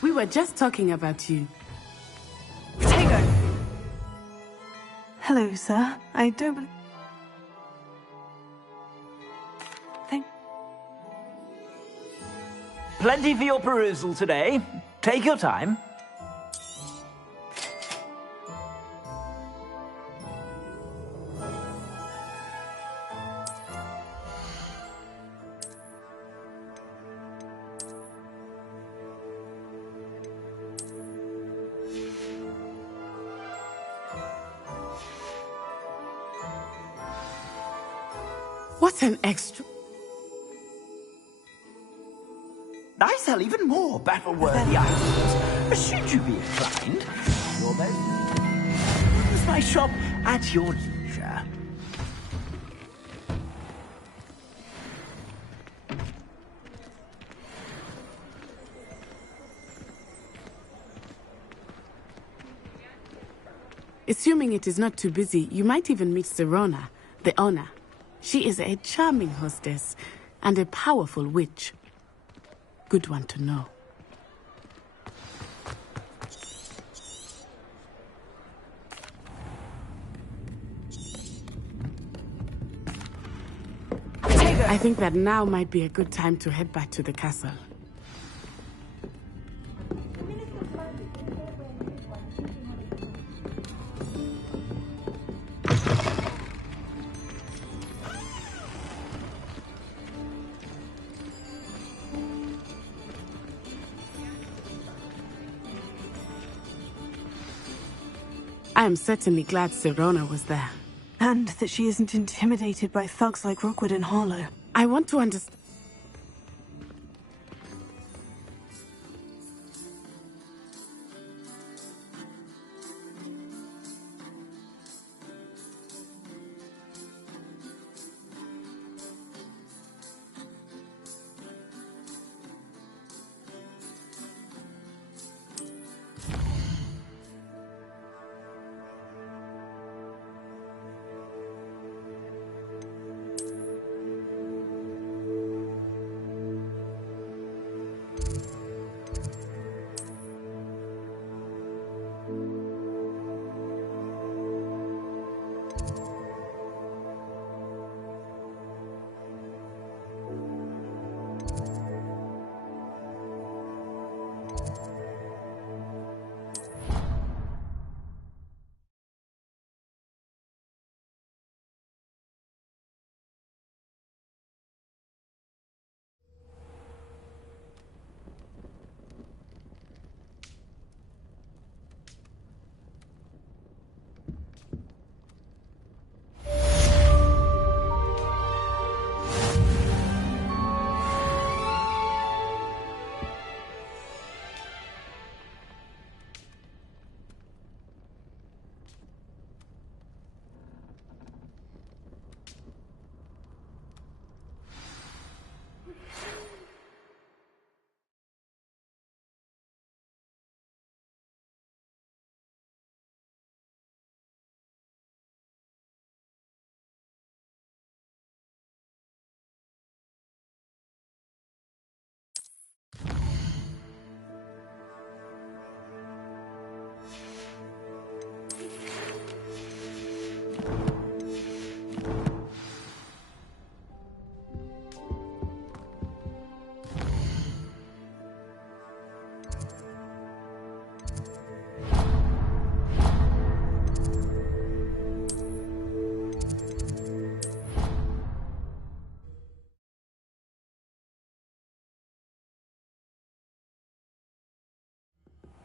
We were just talking about you. Tego! Hello, sir. I don't believe... Plenty for your perusal today. Take your time. What an extra... I sell even more battle-worthy items. Should you be inclined, you're most... Use my shop at your leisure. Assuming it is not too busy, you might even meet Serona, the owner. She is a charming hostess and a powerful witch. Good one to know. I think that now might be a good time to head back to the castle. I am certainly glad Sirona was there. And that she isn't intimidated by thugs like Rookwood and Harlow. I want to understand.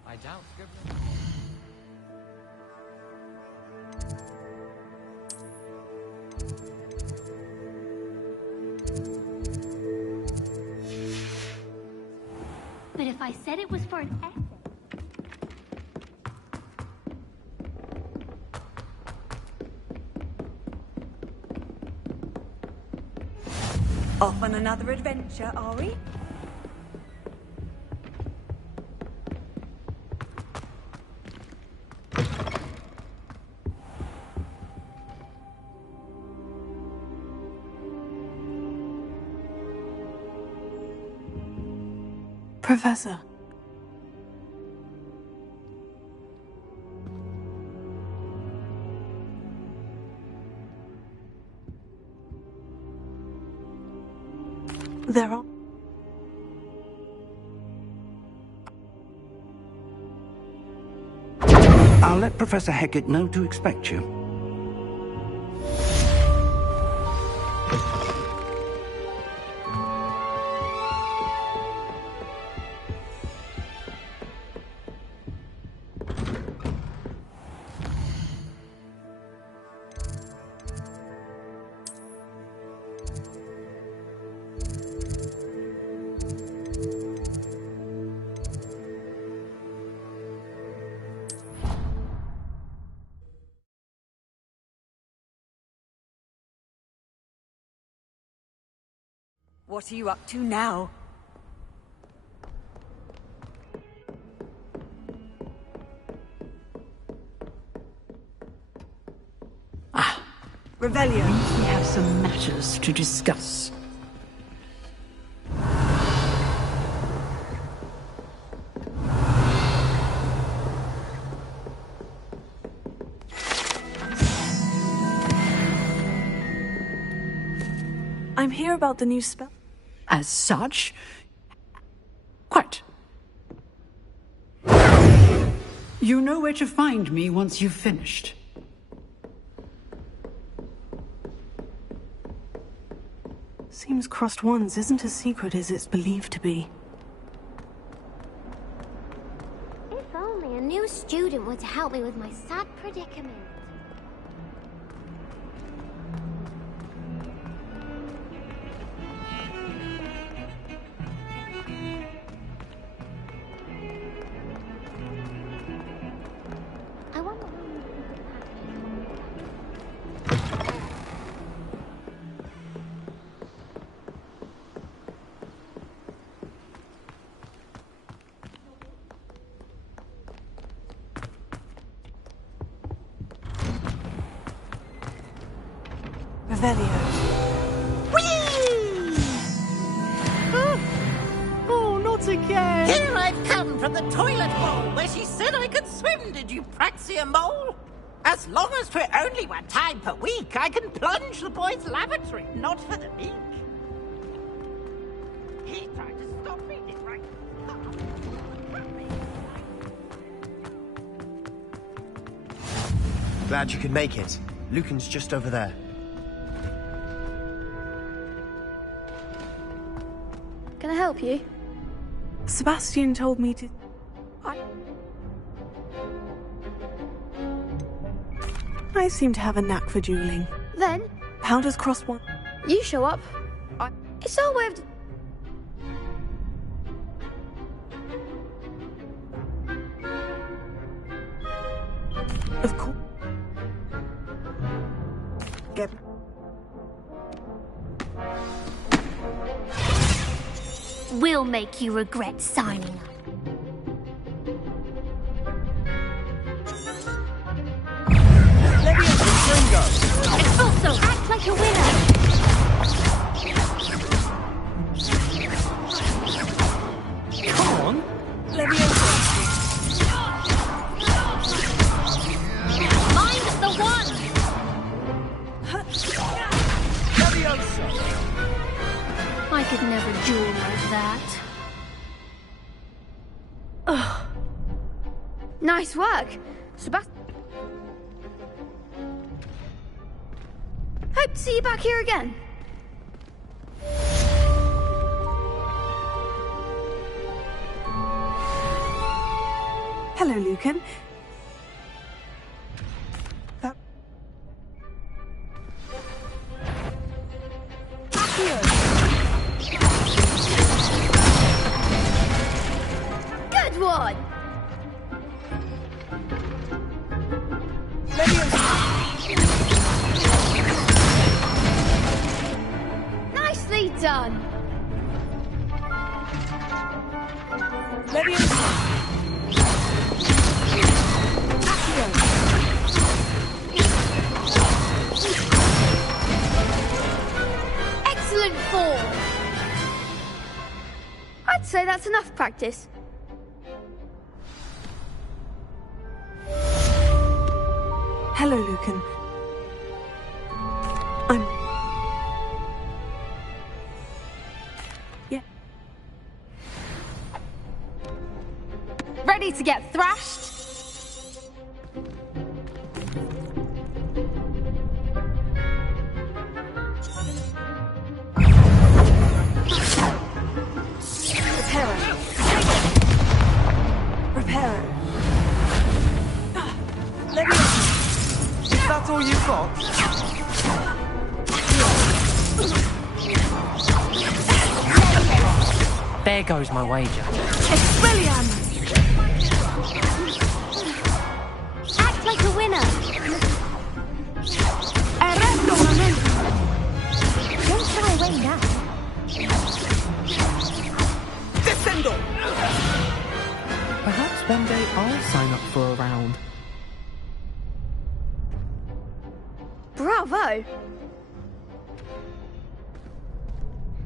I doubt But if I said it was for an essay... Off on another adventure, are we? Professor. There are... I'll let Professor Hecat know to expect you. What are you up to now? Revelio. We have some matters to discuss. I'm here about the new spell. As such, quite. You know where to find me once you've finished. Seems Crossed Wands isn't as secret as it's believed to be. If only a new student were to help me with my sad predicament. I wonder how many people Revelio. Oh, not again! Here I've come from the toilet bowl where she said I could swim, did you praxia mole? As long as 'twere only 1 time per week, I can plunge the boy's lavatory, not for the meek. He tried to stop me, did right? Glad you could make it. Lucan's just over there. Can I help you? Sebastian told me to... I seem to have a knack for dueling. Then? How does cross one? You show up. It's our way of... Of course. Get... We'll make you regret signing up. It's also Act like a winner. Come on! Mine's the one. I could never duel like that. Ugh. Nice work, Sebastian. Hope to see you back here again. Hello, Lucan. Good one. Nicely done. Excellent form. I'd say that's enough practice. Hello, Lucan. I'm... Yeah. Ready to get thrashed? Reparo. That's all you've got? There goes my wager. Expelliarmus! Act like a winner. Arresto momento. Don't shy away now. Descendo! Perhaps one day I'll sign up for a round. Bravo!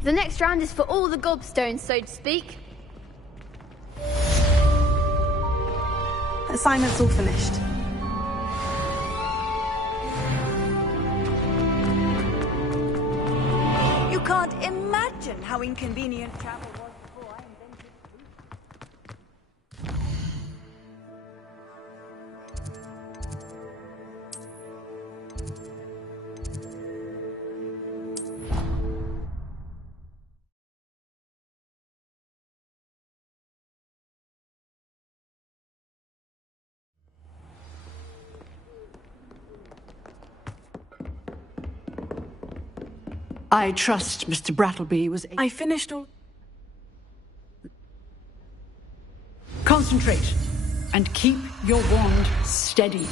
The next round is for all the gobstones, so to speak. Assignment's all finished. You can't imagine how inconvenient travel was before I invented I trust Mr. Brattleby was... I finished all... Concentrate, and keep your wand steady.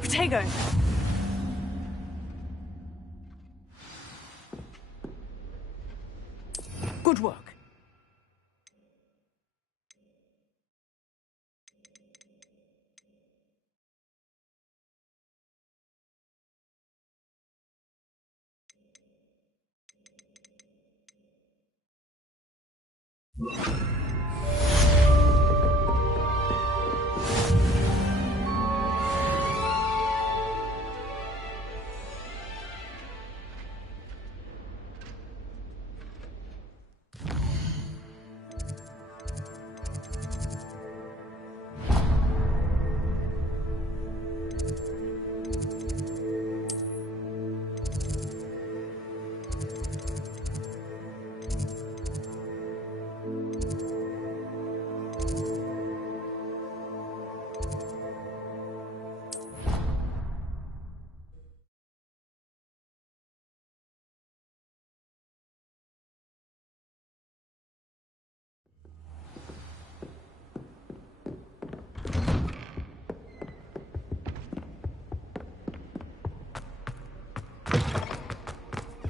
Protego! Good work.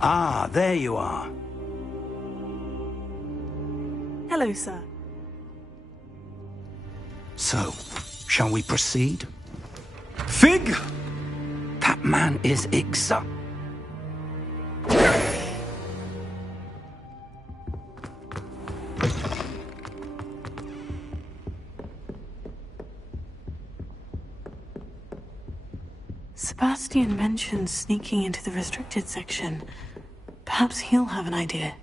Ah, there you are. Hello, sir. So, shall we proceed? Fig! That man is exact. Sebastian mentioned sneaking into the restricted section. Perhaps he'll have an idea.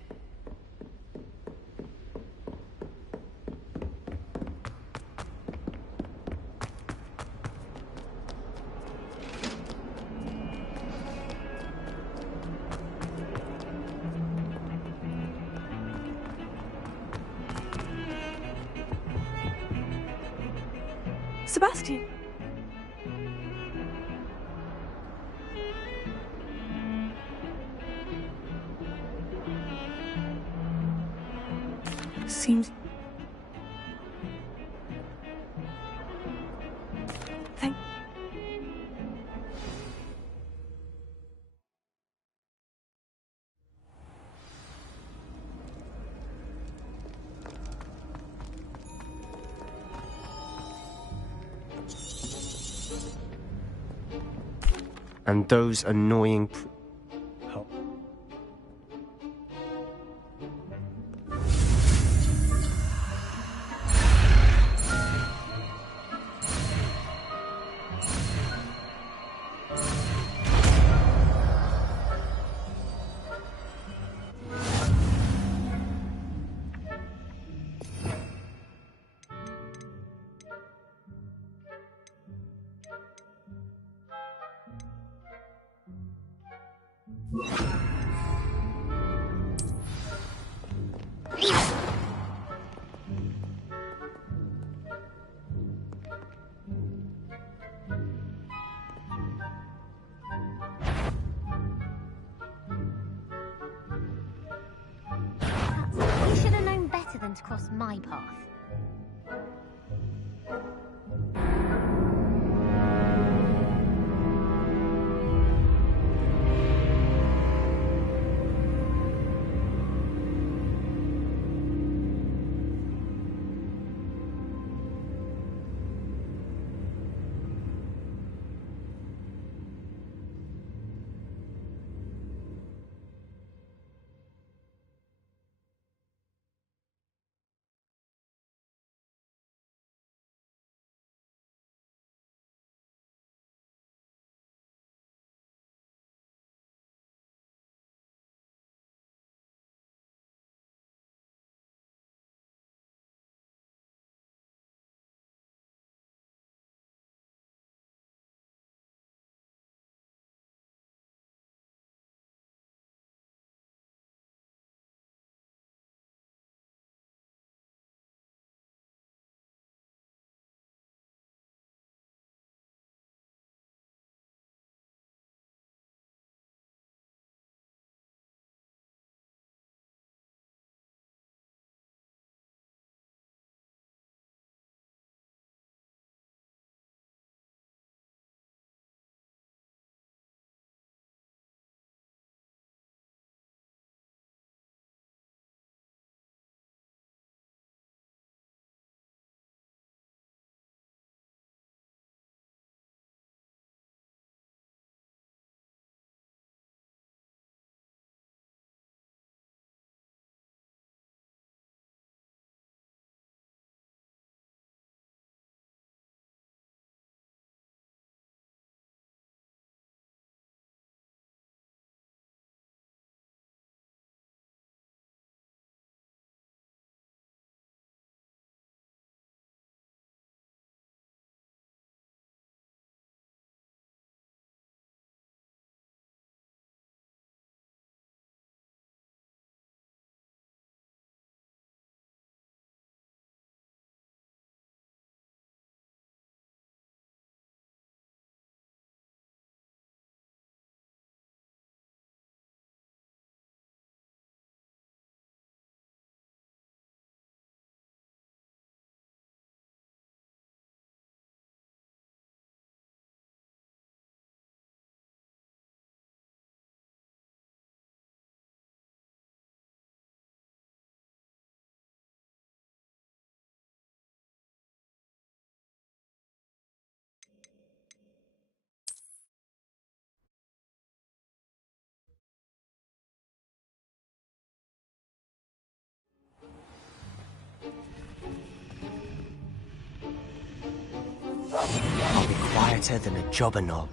Sebastian! Seems... Thank... And those annoying... You should have known better than to cross my path. better than a jobberknoll.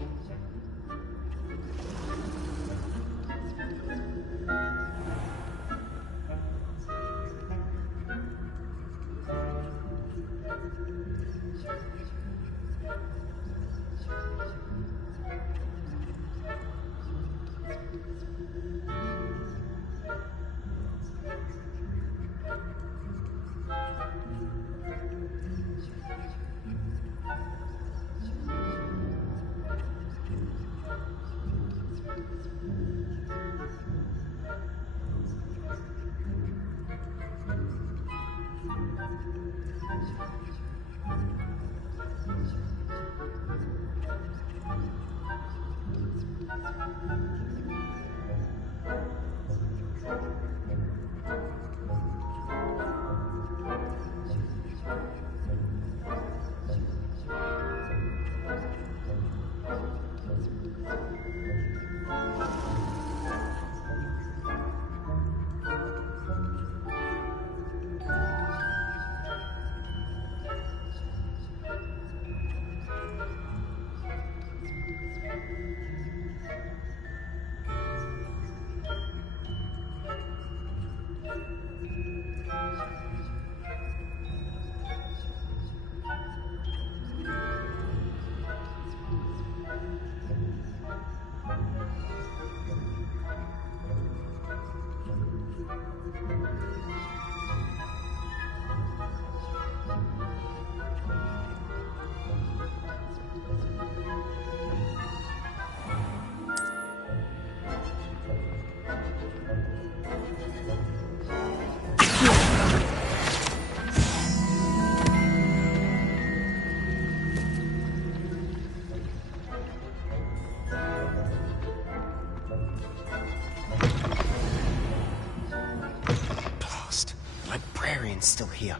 Still here.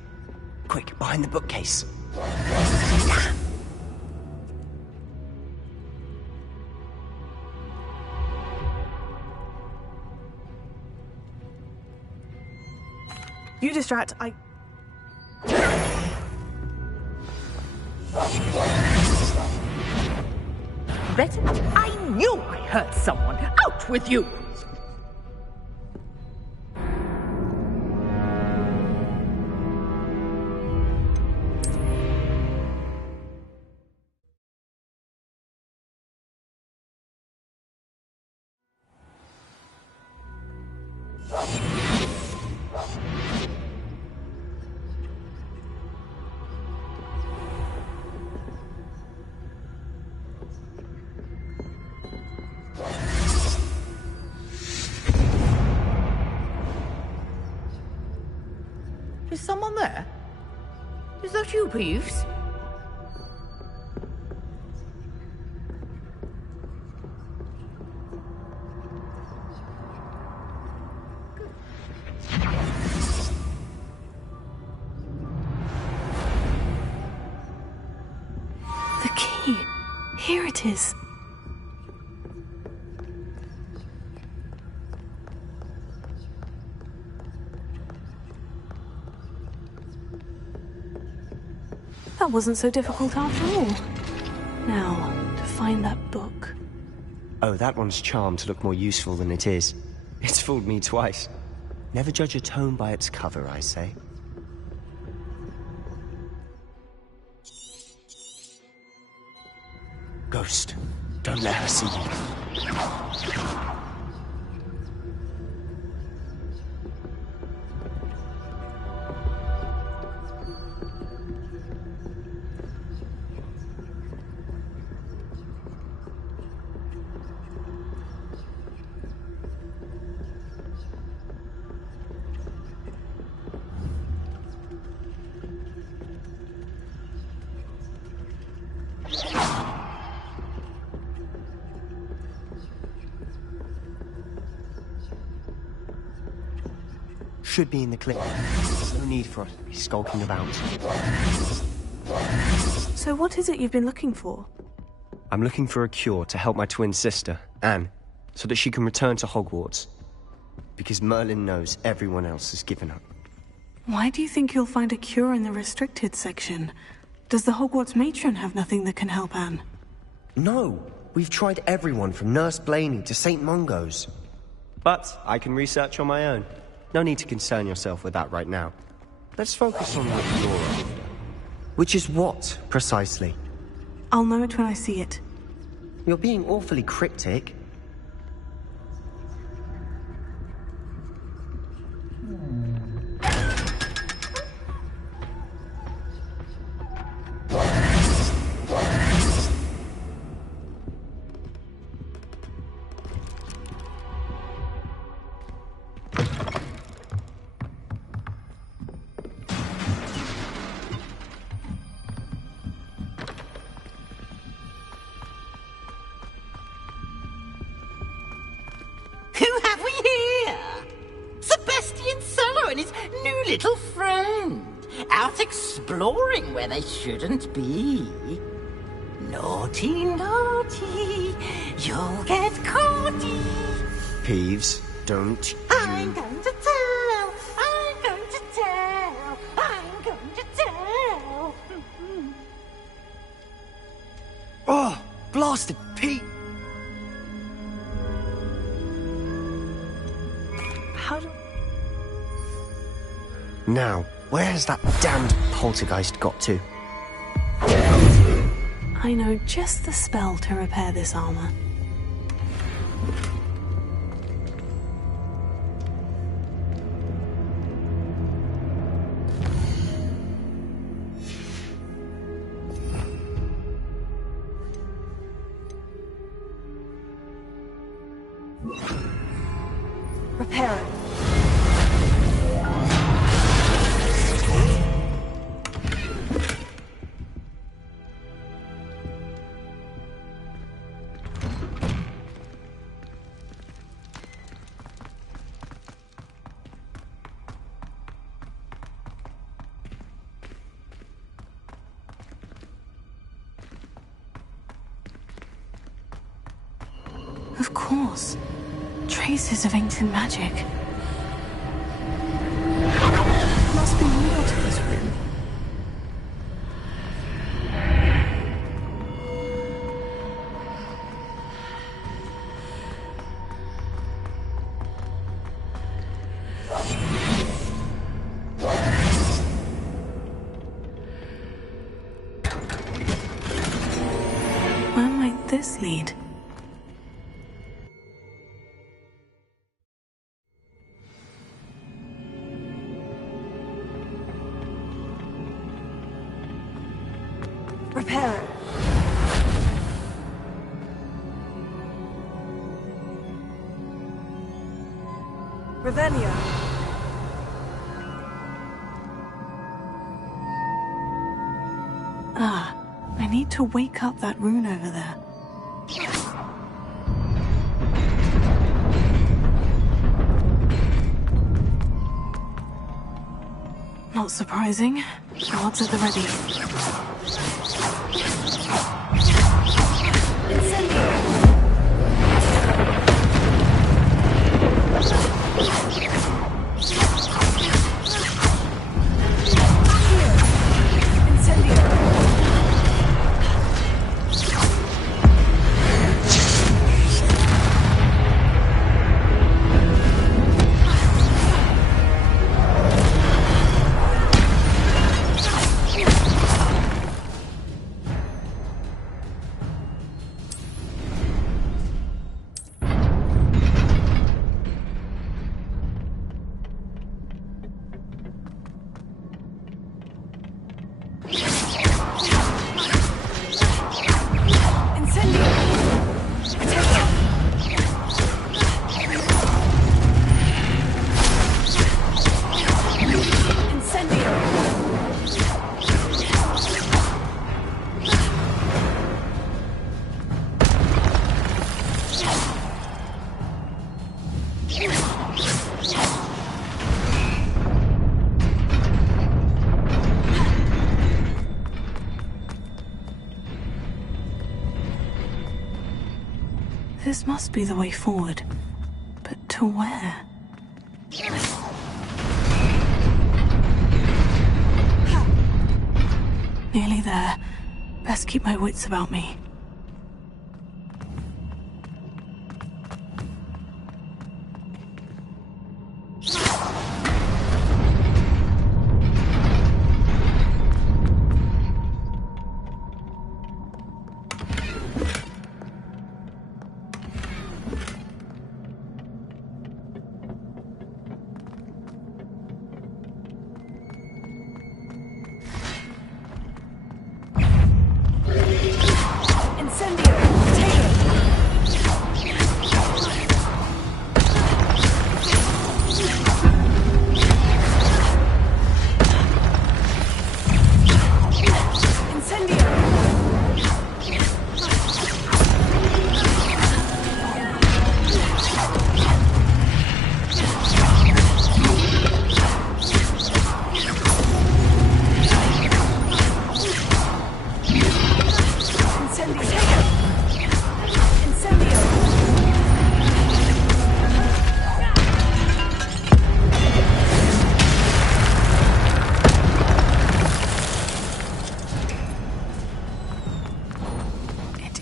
Quick, behind the bookcase. You distract, Better? I knew I hurt someone. Out with you! Is someone there? Is that you, Peeves? The key. Here it is. That wasn't so difficult after all. Now, to find that book. Oh, that one's charmed to look more useful than it is. It's fooled me twice. Never judge a tome by its cover, I say. Ghost, don't let her see you. Should be in the clip. There's no need for us to be skulking about. So what is it you've been looking for? I'm looking for a cure to help my twin sister, Anne, so that she can return to Hogwarts. Because Merlin knows everyone else has given up. Why do you think you'll find a cure in the restricted section? Does the Hogwarts matron have nothing that can help Anne? No, we've tried everyone from Nurse Blaney to St. Mungo's. But I can research on my own. No need to concern yourself with that right now. Let's focus on what you're after. Which is what, precisely? I'll know it when I see it. You're being awfully cryptic. Little friend, out exploring where they shouldn't be. Naughty, naughty, you'll get caughty. Peeves, don't you... I'm going to tell, I'm going to tell, I'm going to tell. Oh, blasted Pete! How do... Now, where has that damned poltergeist got to? I know just the spell to repair this armor. Repair it. Of course. Traces of ancient magic. Must be more to this room. Where might this lead? Repair it. Ravenna. Ah, I need to wake up that rune over there. Not surprising. Guards at the ready. This must be the way forward. But to where? Nearly there. Best keep my wits about me.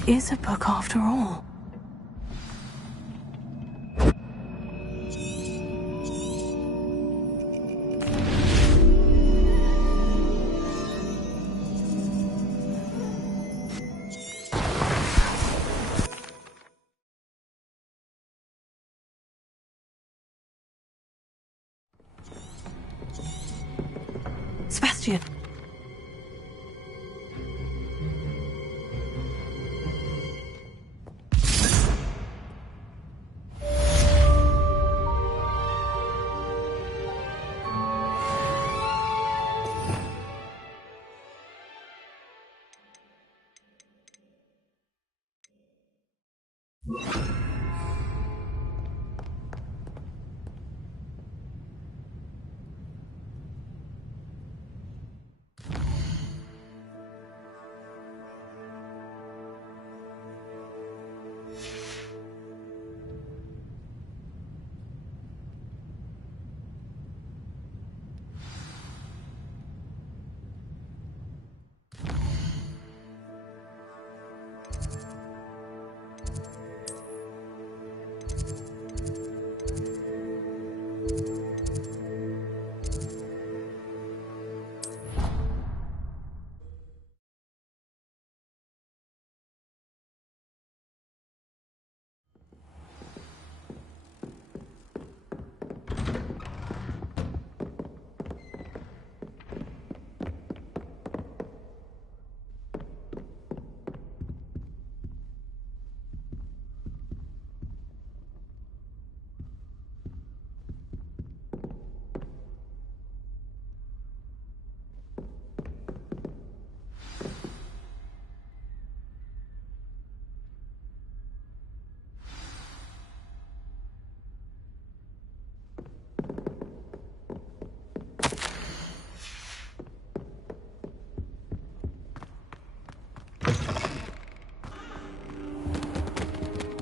is a book after all. Sebastian.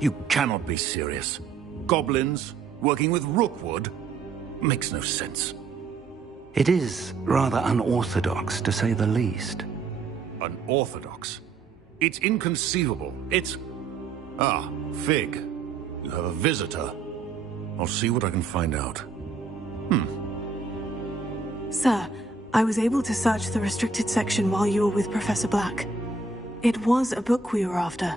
You cannot be serious. Goblins working with Rookwood? Makes no sense. It is rather unorthodox, to say the least. Unorthodox? It's inconceivable. It's... Ah, Fig. You have a visitor. I'll see what I can find out. Sir, I was able to search the restricted section while you were with Professor Black. It was a book we were after.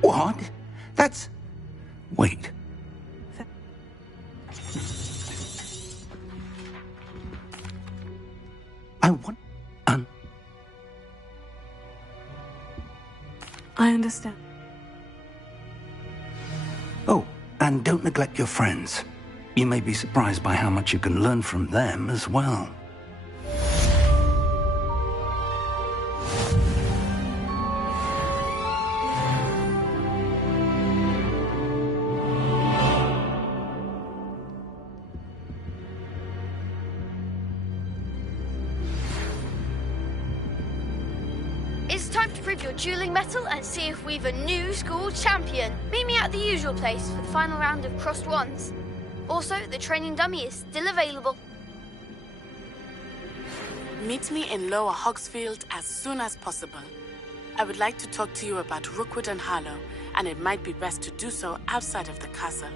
What? That's... Wait. I want... I understand. Oh, and don't neglect your friends. You may be surprised by how much you can learn from them as well. It's time to prove your dueling mettle and see if we've a new school champion. Meet me at the usual place for the final round of crossed wands. Also, the training dummy is still available. Meet me in Lower Hogsfield as soon as possible. I would like to talk to you about Rookwood and Harlow, and it might be best to do so outside of the castle.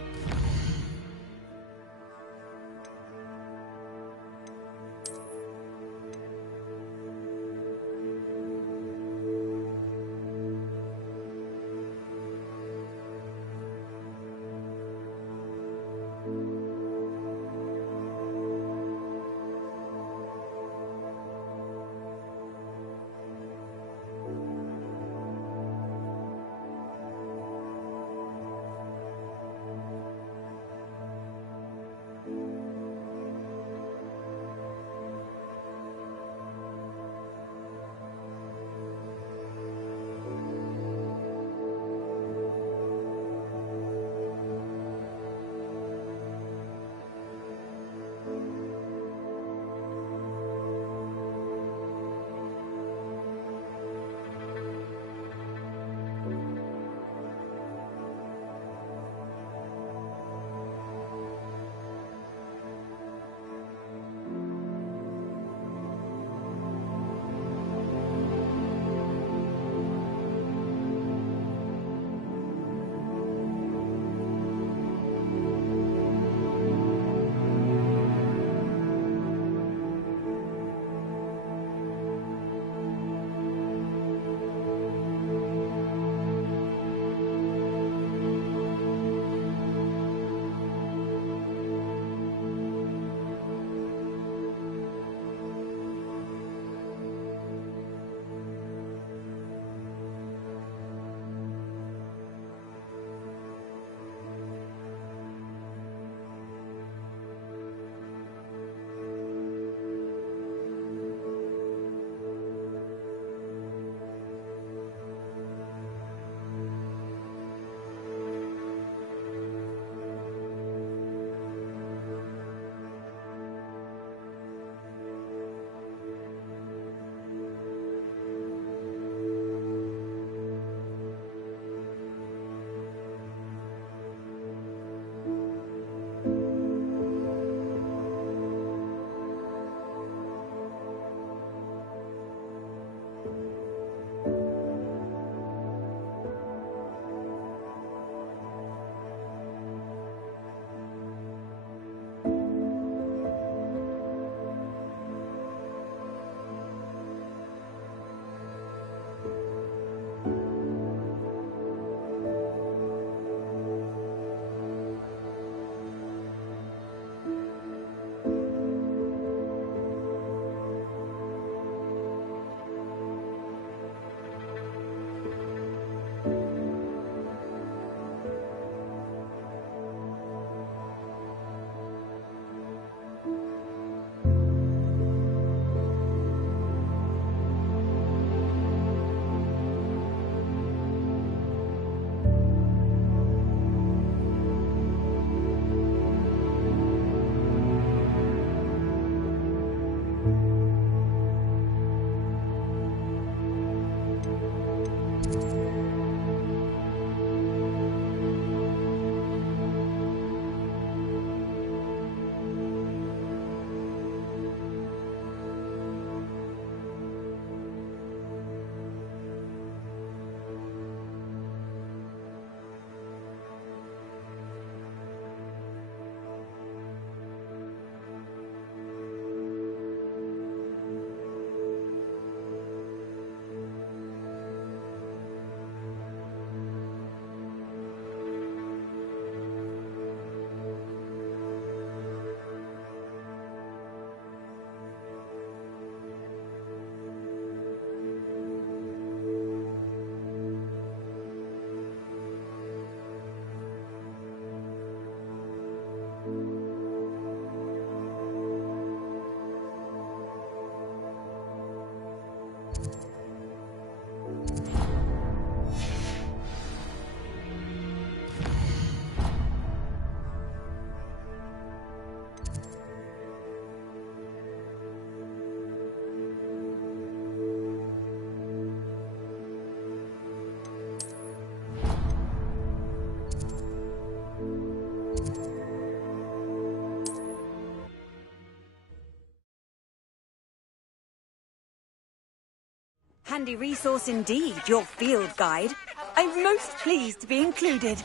handy resource indeed, your field guide. I'm most pleased to be included.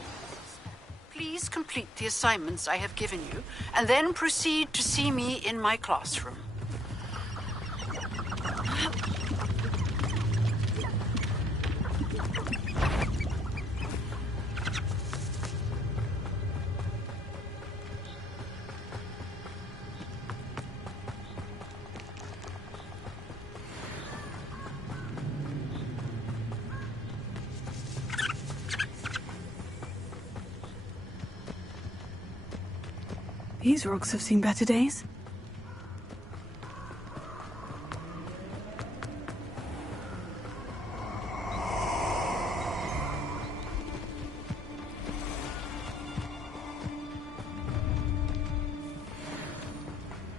Please complete the assignments I have given you, and then proceed to see me in my classroom. These rocks have seen better days.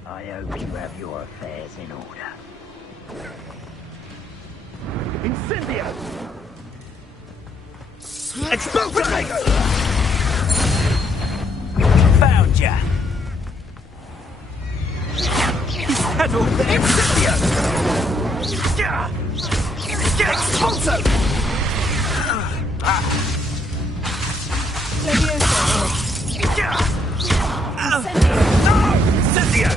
I hope you have your affairs in order. Incendio! Explosion! Found ya! Head over the Incendio! Expulso! Incendio!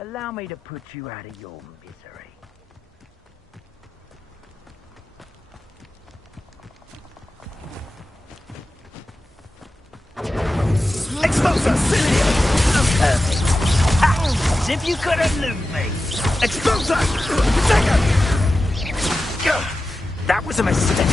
Allow me to put you out of your misery. Expulso! Perfect! As if you could elude me! Explosion! Second! That was a mistake!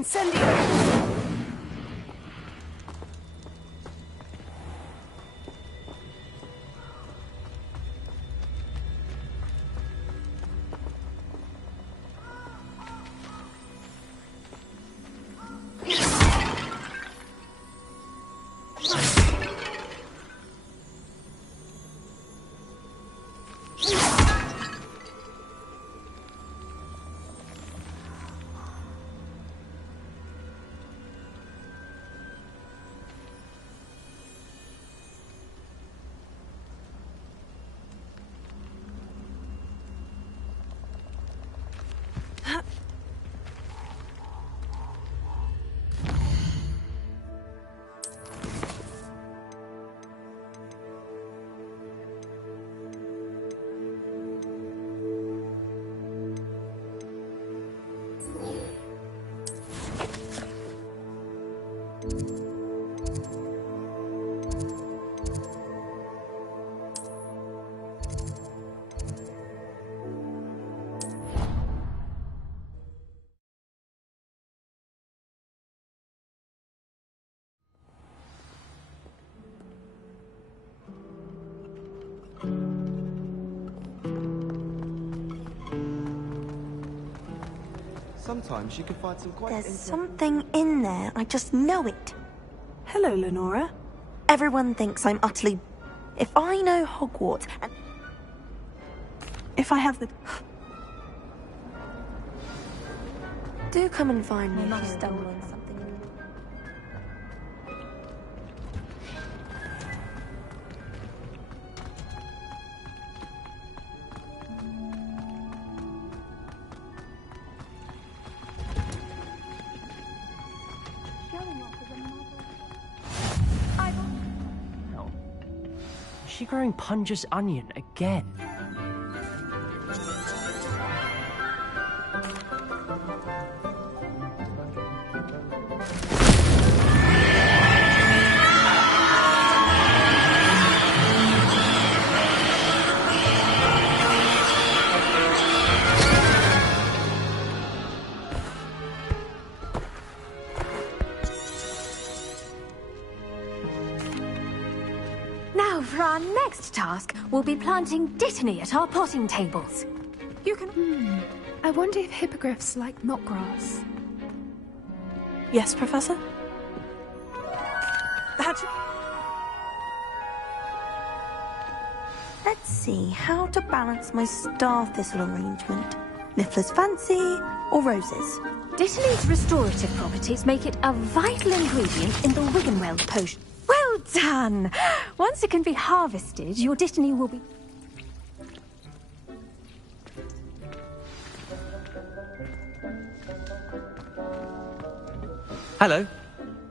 Incendio! Sometimes you can find some quite There's something in there. I just know it. Hello, Lenora. Everyone thinks I'm utterly... If I know Hogwarts and... If I have the... Do come and find me if you stumble on something. Is she growing Punja's onion again? Now, for our next task, we'll be planting dittany at our potting tables. You can... I wonder if hippogriffs like knotgrass. Yes, Professor? Let's see how to balance my star thistle arrangement. Niffler's fancy or roses? Dittany's restorative properties make it a vital ingredient in the Wiggenweld potion. Well done! Once it can be harvested, your dittany will be... Hello.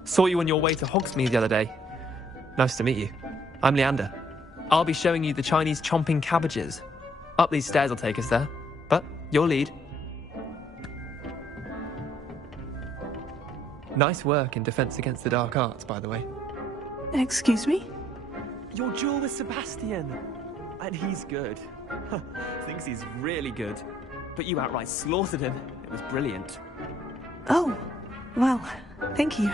Saw you on your way to Hogsmeade the other day. Nice to meet you. I'm Leander. I'll be showing you the Chinese chomping cabbages. Up these stairs will take us there, but your lead. Nice work in Defense Against the Dark Arts, by the way. Excuse me? Your duel with Sebastian. And he's good. Thinks he's really good. But you outright slaughtered him. It was brilliant. Oh, well, thank you.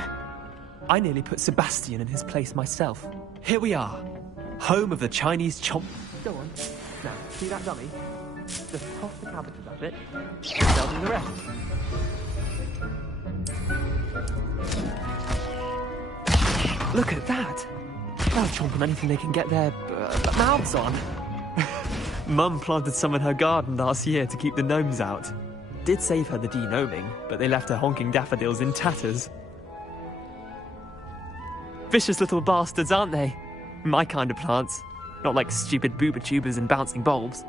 I nearly put Sebastian in his place myself. Here we are. Home of the Chinese chomp. Go on. Now, see that dummy? Just toss the cabbages at it. They'll do the rest. Look at that! They'll chomp on anything they can get their mouths on. Mum planted some in her garden last year to keep the gnomes out. Did save her the de-gnoming, but they left her honking daffodils in tatters. Vicious little bastards, aren't they? My kind of plants. Not like stupid booba tubers and bouncing bulbs.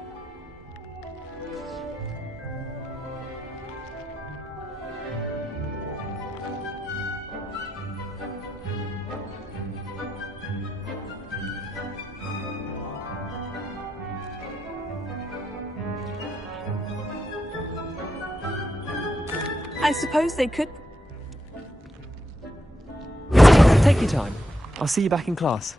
I suppose they could... Take your time. I'll see you back in class.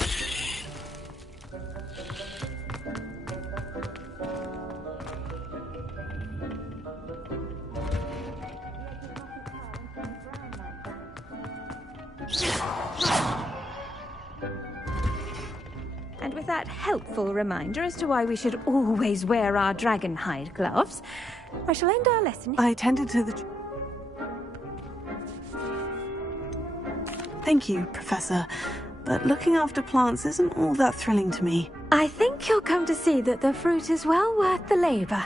And with that helpful reminder as to why we should always wear our dragon hide gloves, I shall end our lesson. I attended to the... Thank you, Professor. But looking after plants isn't all that thrilling to me. I think you'll come to see that the fruit is well worth the labour.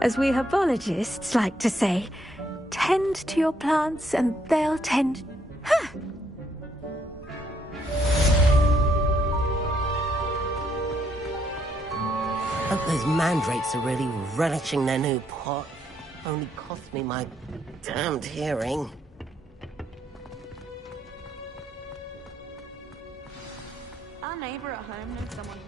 As we herbologists like to say, tend to your plants and they'll tend... Huh! Hope those mandrakes are really relishing their new pot. Only cost me my damned hearing. Our neighbour at home knows someone.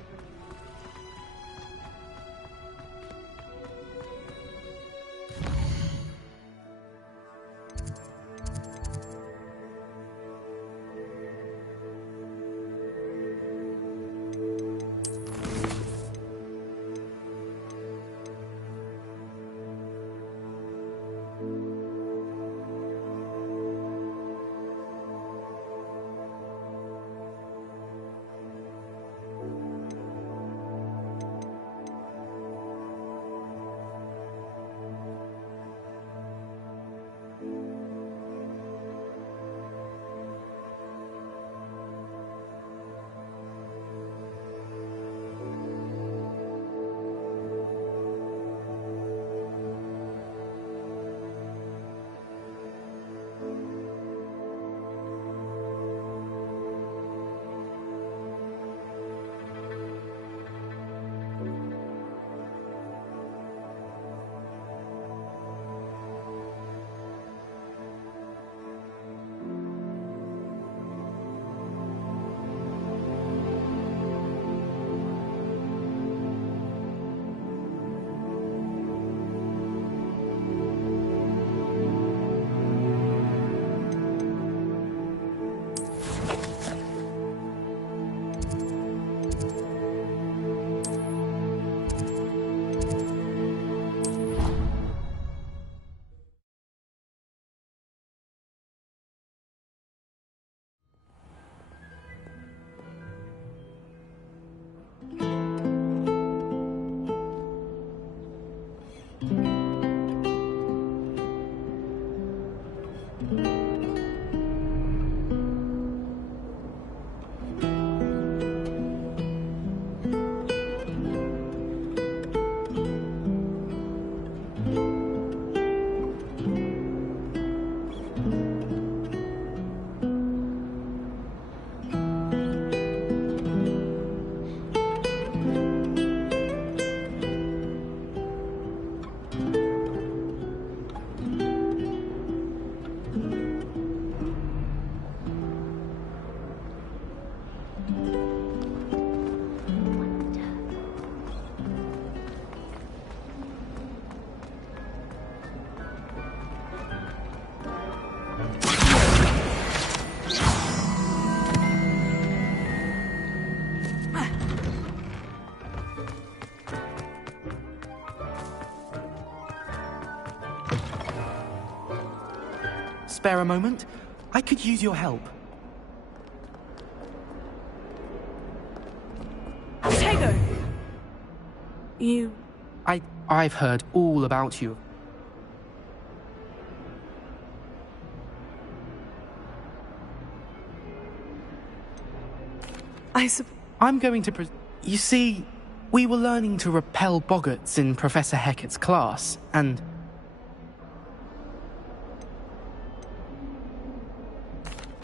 spare a moment? I could use your help. Tego! You... I've heard all about you. I'm going to You see, we were learning to repel boggarts in Professor Hecat's class, and...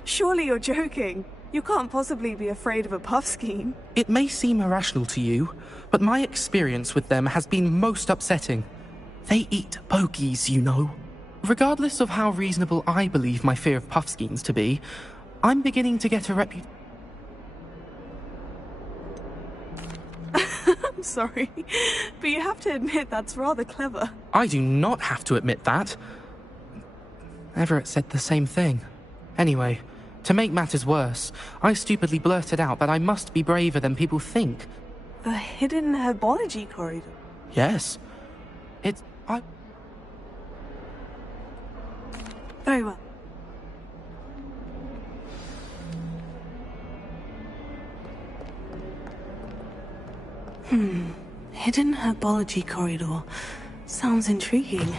Surely you're joking. You can't possibly be afraid of a puffskein. It may seem irrational to you, but my experience with them has been most upsetting. They eat bogies, you know. Regardless of how reasonable I believe my fear of puffskeins to be, I'm beginning to get a reputation. I'm sorry, but you have to admit that's rather clever. I do not have to admit that. Everett said the same thing. Anyway, to make matters worse, I stupidly blurted out that I must be braver than people think. The hidden herbology corridor? Yes. Very well. Hidden herbology corridor. Sounds intriguing.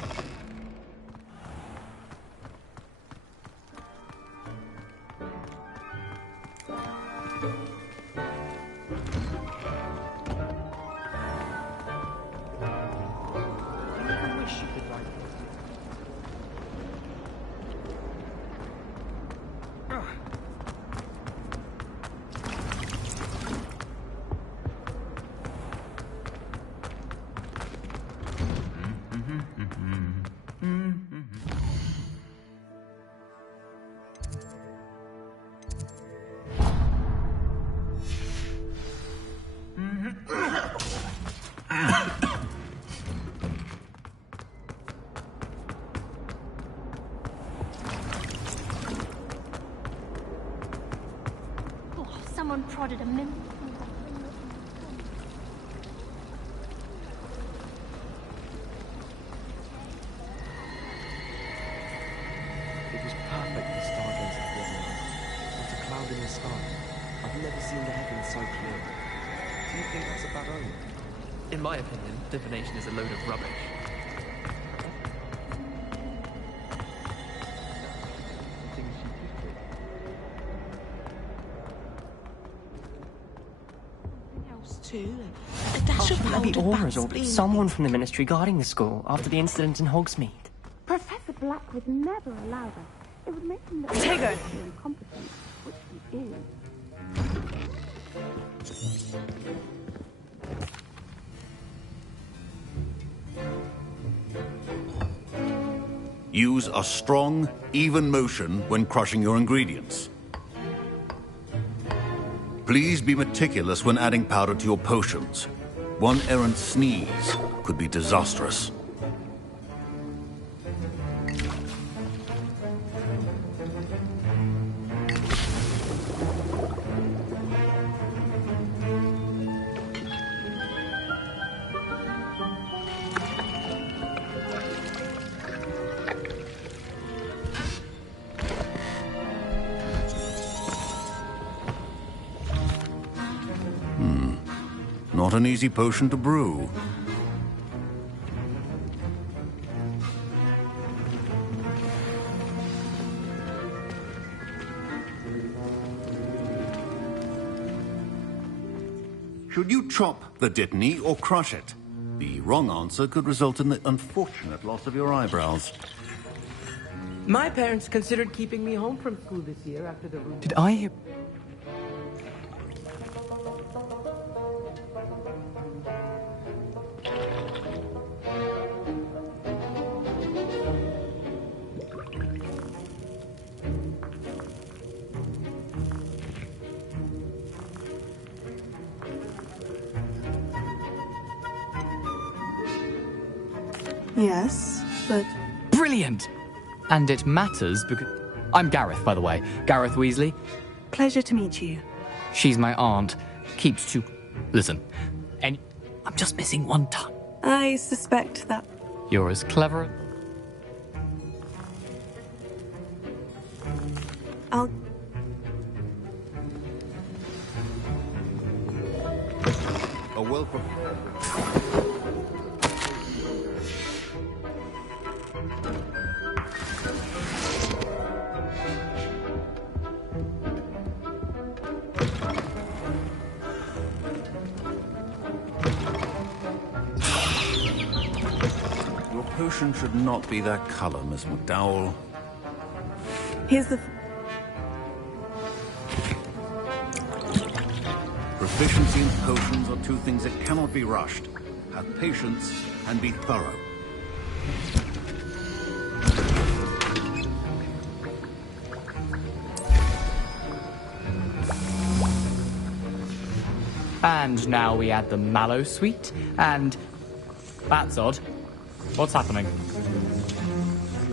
Someone prodded a min. It was perfect for stargazing the other night. Not a cloud in the sky. I've never seen the heavens so clear. Do you think that's a bad omen? In my opinion, divination is a load of rubbish. Maybe Aura's or someone from the Ministry guarding the school after the incident in Hogsmeade. Professor Black would never allow that. It would make him look Tego! incompetent, which he is. Use a strong, even motion when crushing your ingredients. Please be meticulous when adding powder to your potions. One errant sneeze could be disastrous. Not an easy potion to brew. Should you chop the dittany or crush it? The wrong answer could result in the unfortunate loss of your eyebrows. My parents considered keeping me home from school this year after the... Did I hear... Yes, but... Brilliant! And it matters because... I'm Gareth, by the way. Gareth Weasley. Pleasure to meet you. She's my aunt. Keeps to... Listen. And I'm just missing one tongue. I suspect that... You're as clever... I'll... A well-prepared... Your potion should not be that color, Miss McDowell. Here's the... Proficiency in potions are two things that cannot be rushed. Have patience and be thorough. And now we add the mallow sweet, and... That's odd. What's happening?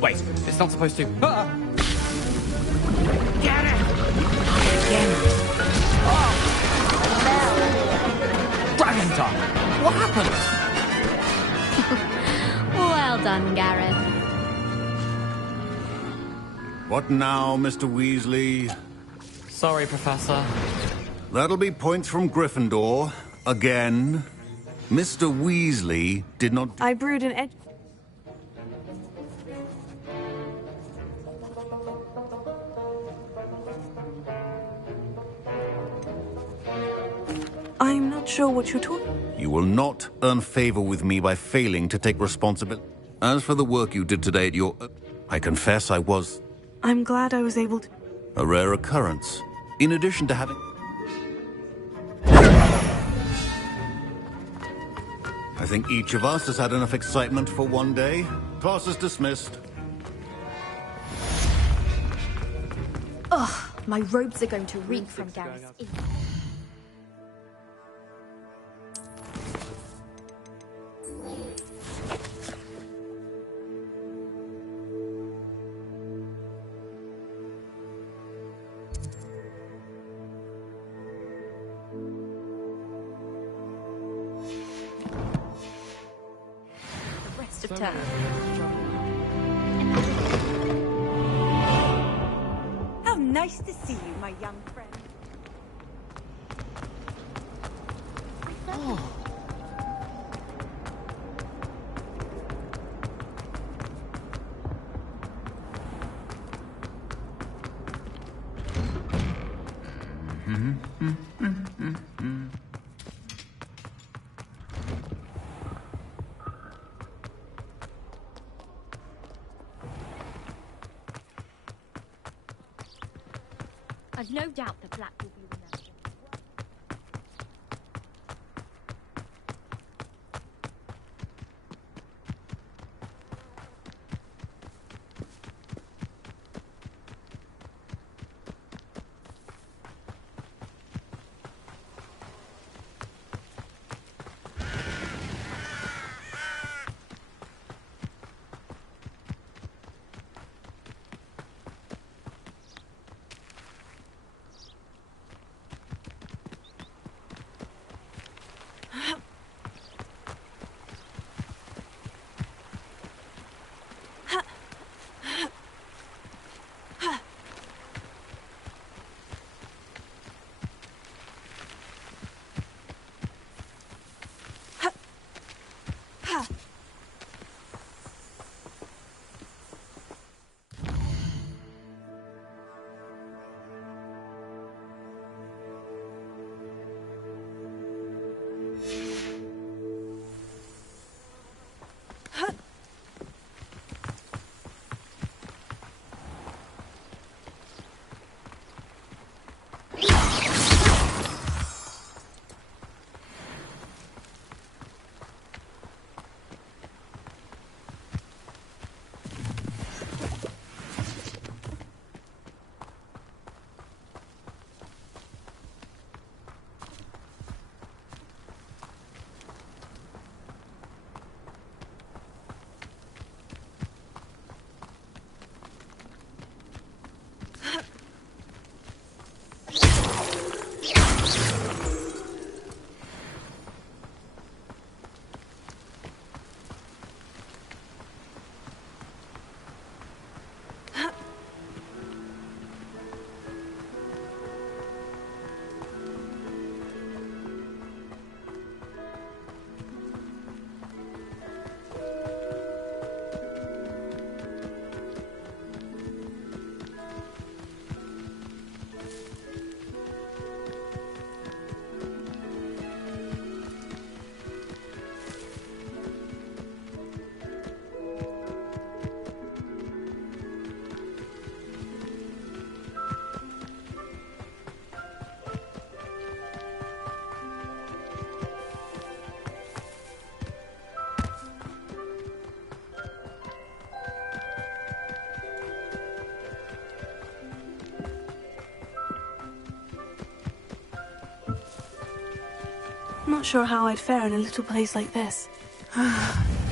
Wait, it's not supposed to... Ah! Get it! Dragon tongue! What happened? Well done, Gareth. What now, Mr. Weasley? Sorry, Professor. That'll be points from Gryffindor. Again. Mr. Weasley did not... I brewed an edge... I'm not sure what you're talking... You will not earn favor with me by failing to take responsibility. As for the work you did today at your... I confess I was... I'm glad I was able to... a rare occurrence. In addition to having... I think each of us has had enough excitement for one day. Class is dismissed. Ugh, my robes are going to reek from Gareth's ink. Of term. How nice to see you, my young friend. Oh. I've no doubt the black will be remembered. Not sure how I'd fare in a little place like this.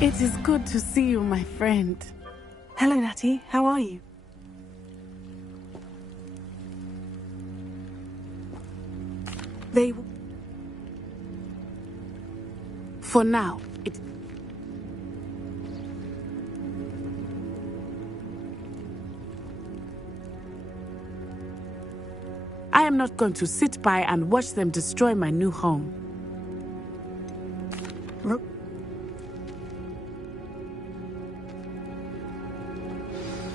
It is good to see you, my friend. Hello, Natty. How are you? They... For now, I am not going to sit by and watch them destroy my new home.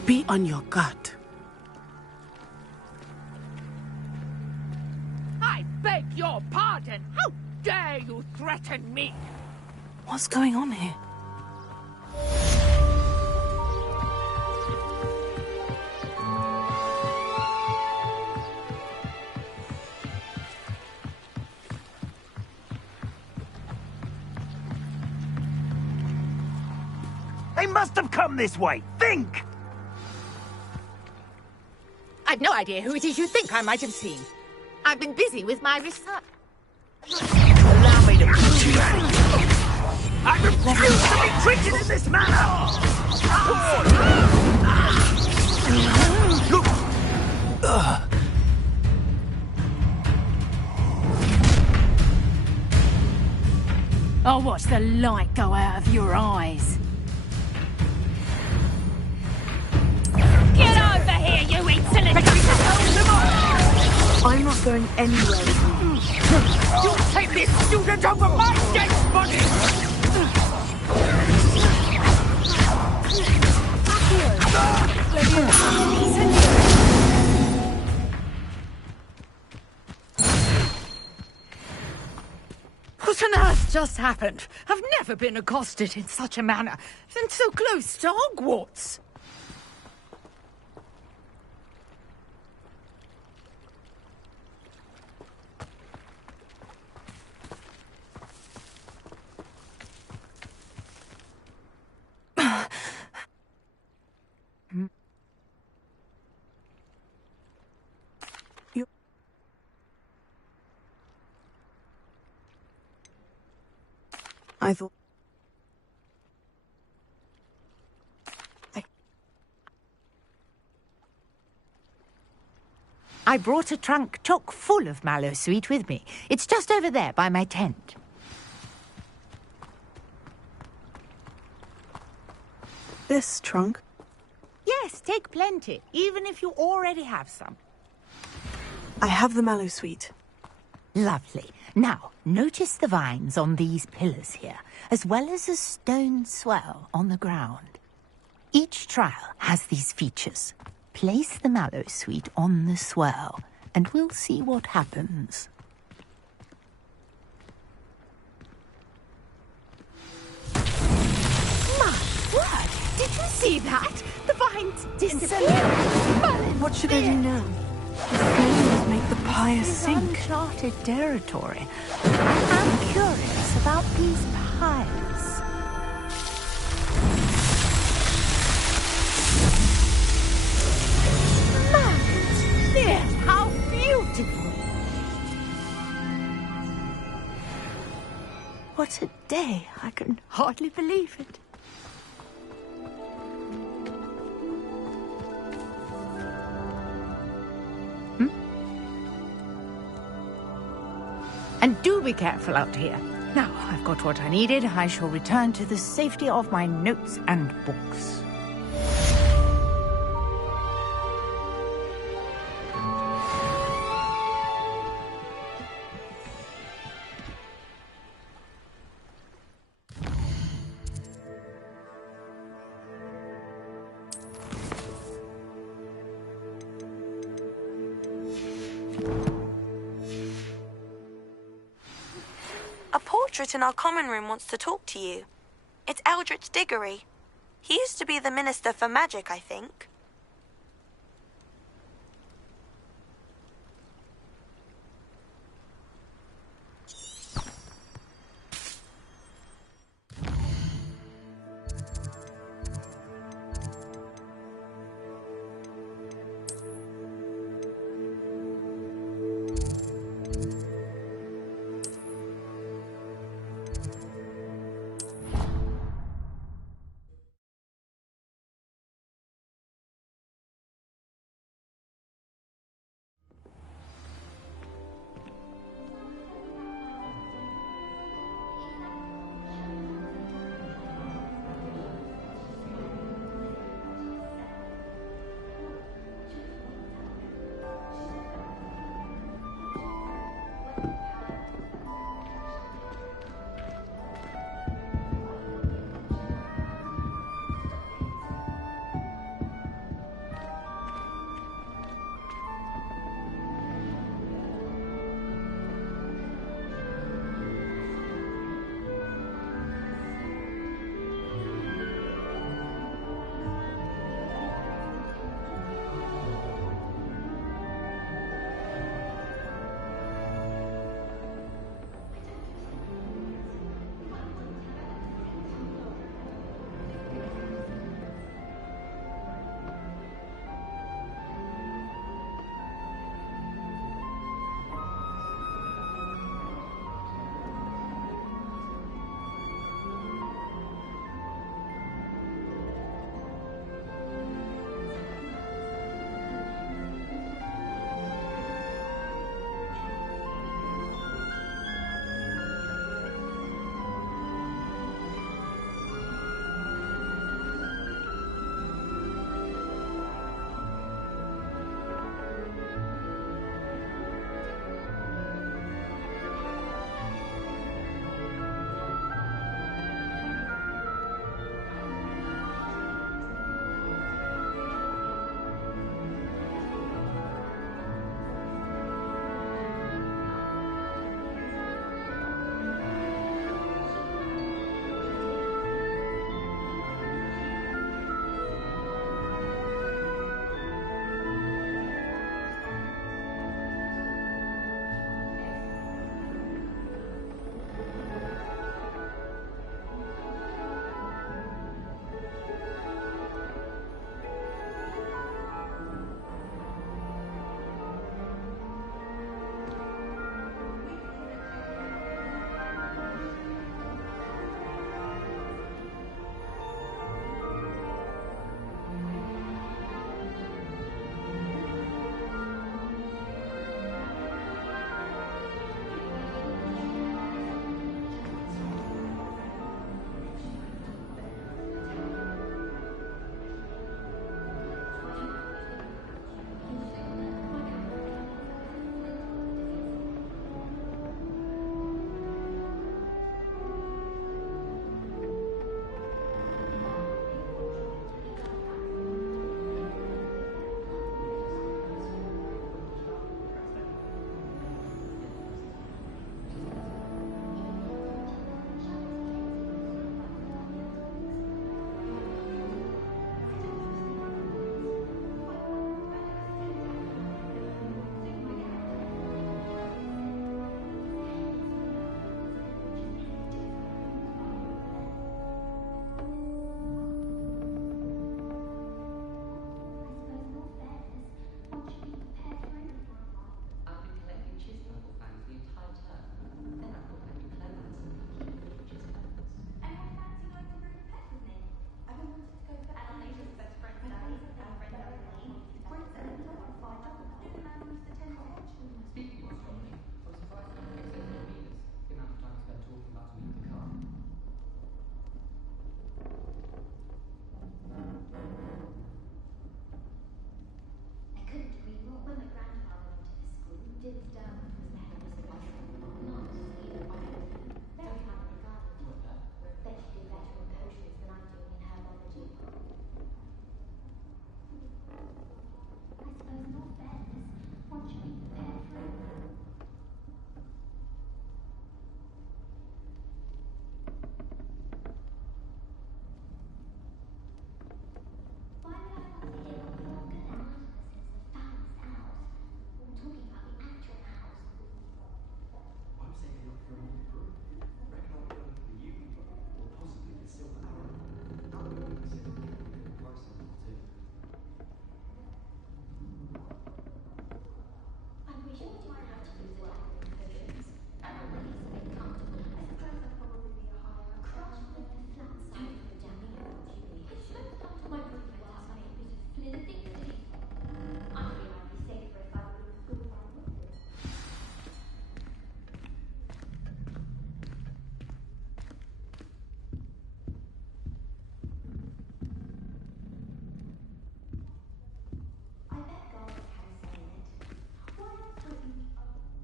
Be on your guard. I beg your pardon. How dare you threaten me? What's going on here? They must have come this way. Think! I've no idea who it is you think I might have seen. I've been busy with my research. Allow me to prove you. I refuse to be treated in this manner! Look! I'll watch the light go out of your eyes. Get over here, you insolent! I'm not going anywhere with you. You take this student over my dead body! What on earth just happened? I've never been accosted in such a manner, and so close to Hogwarts. I thought... I brought a trunk chock full of mallow sweet with me. It's just over there by my tent. This trunk? Yes, take plenty, even if you already have some. I have the mallow sweet. Lovely. Now, notice the vines on these pillars here, as well as a stone swell on the ground. Each trial has these features. Place the mallow sweet on the swell, and we'll see what happens. My word! Did you see that? The vines disappeared! What should I do now? The flames make the pyre sink. Uncharted territory. I'm curious about these pyres. Yes, how beautiful! What a day! I can hardly believe it. And do be careful out here. Now, I've got what I needed. I shall return to the safety of my notes and books. A portrait in our common room wants to talk to you. It's Eldritch Diggory. He used to be the Minister for Magic, I think.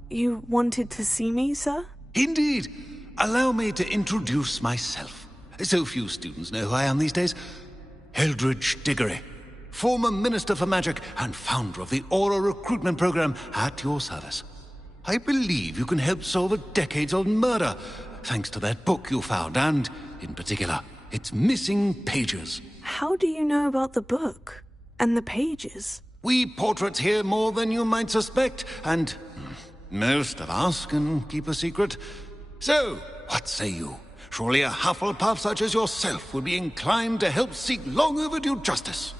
You wanted to see me, sir? Indeed. Allow me to introduce myself. So few students know who I am these days. Eldridge Diggory, former Minister for Magic and founder of the Aura Recruitment Program, at your service. I believe you can help solve a decades-old murder, thanks to that book you found, and, in particular, its missing pages. How do you know about the book? And the pages? We portraits hear more than you might suspect, and most of us can keep a secret. So, what say you? Surely a Hufflepuff such as yourself would be inclined to help seek long overdue justice.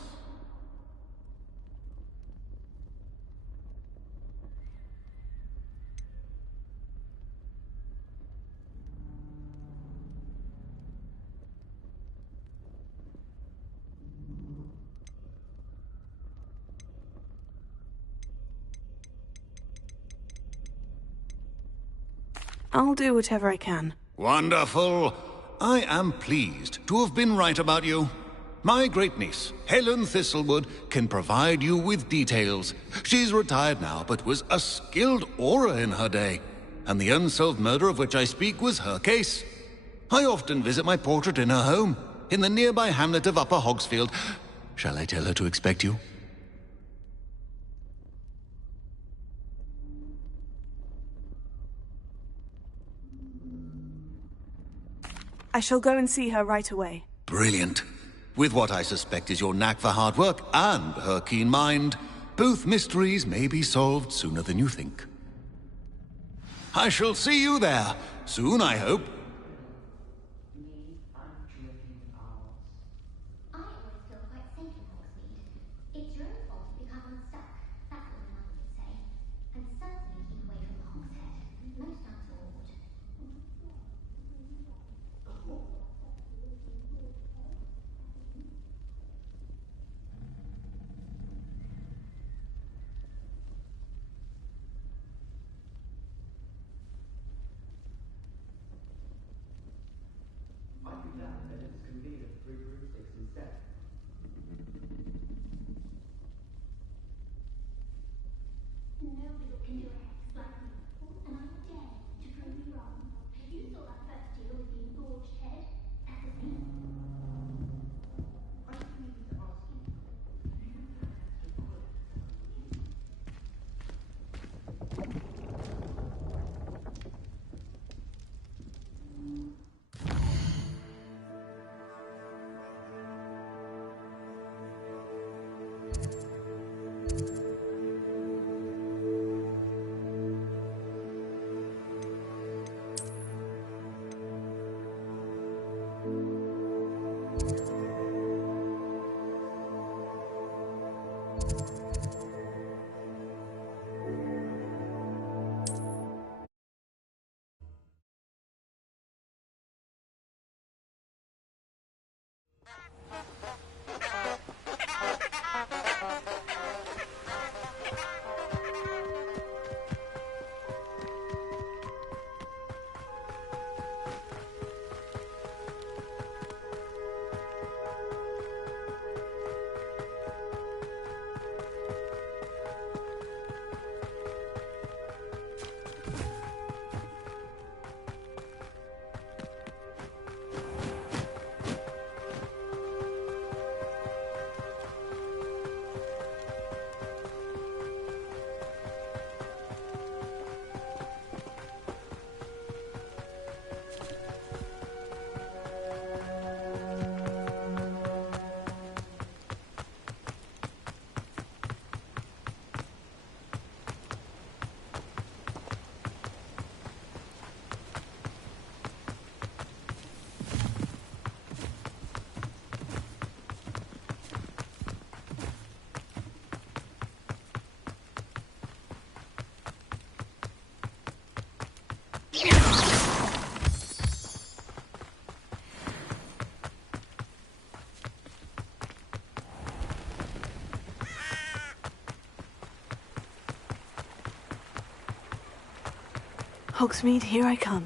I'll do whatever I can. Wonderful. I am pleased to have been right about you. My great-niece, Helen Thistlewood, can provide you with details. She's retired now, but was a skilled aura in her day. And the unsolved murder of which I speak was her case. I often visit my portrait in her home, in the nearby hamlet of Upper Hogsfield. Shall I tell her to expect you? I shall go and see her right away. Brilliant. With what I suspect is your knack for hard work and her keen mind, both mysteries may be solved sooner than you think. I shall see you there, soon I hope. Hogsmeade, here I come.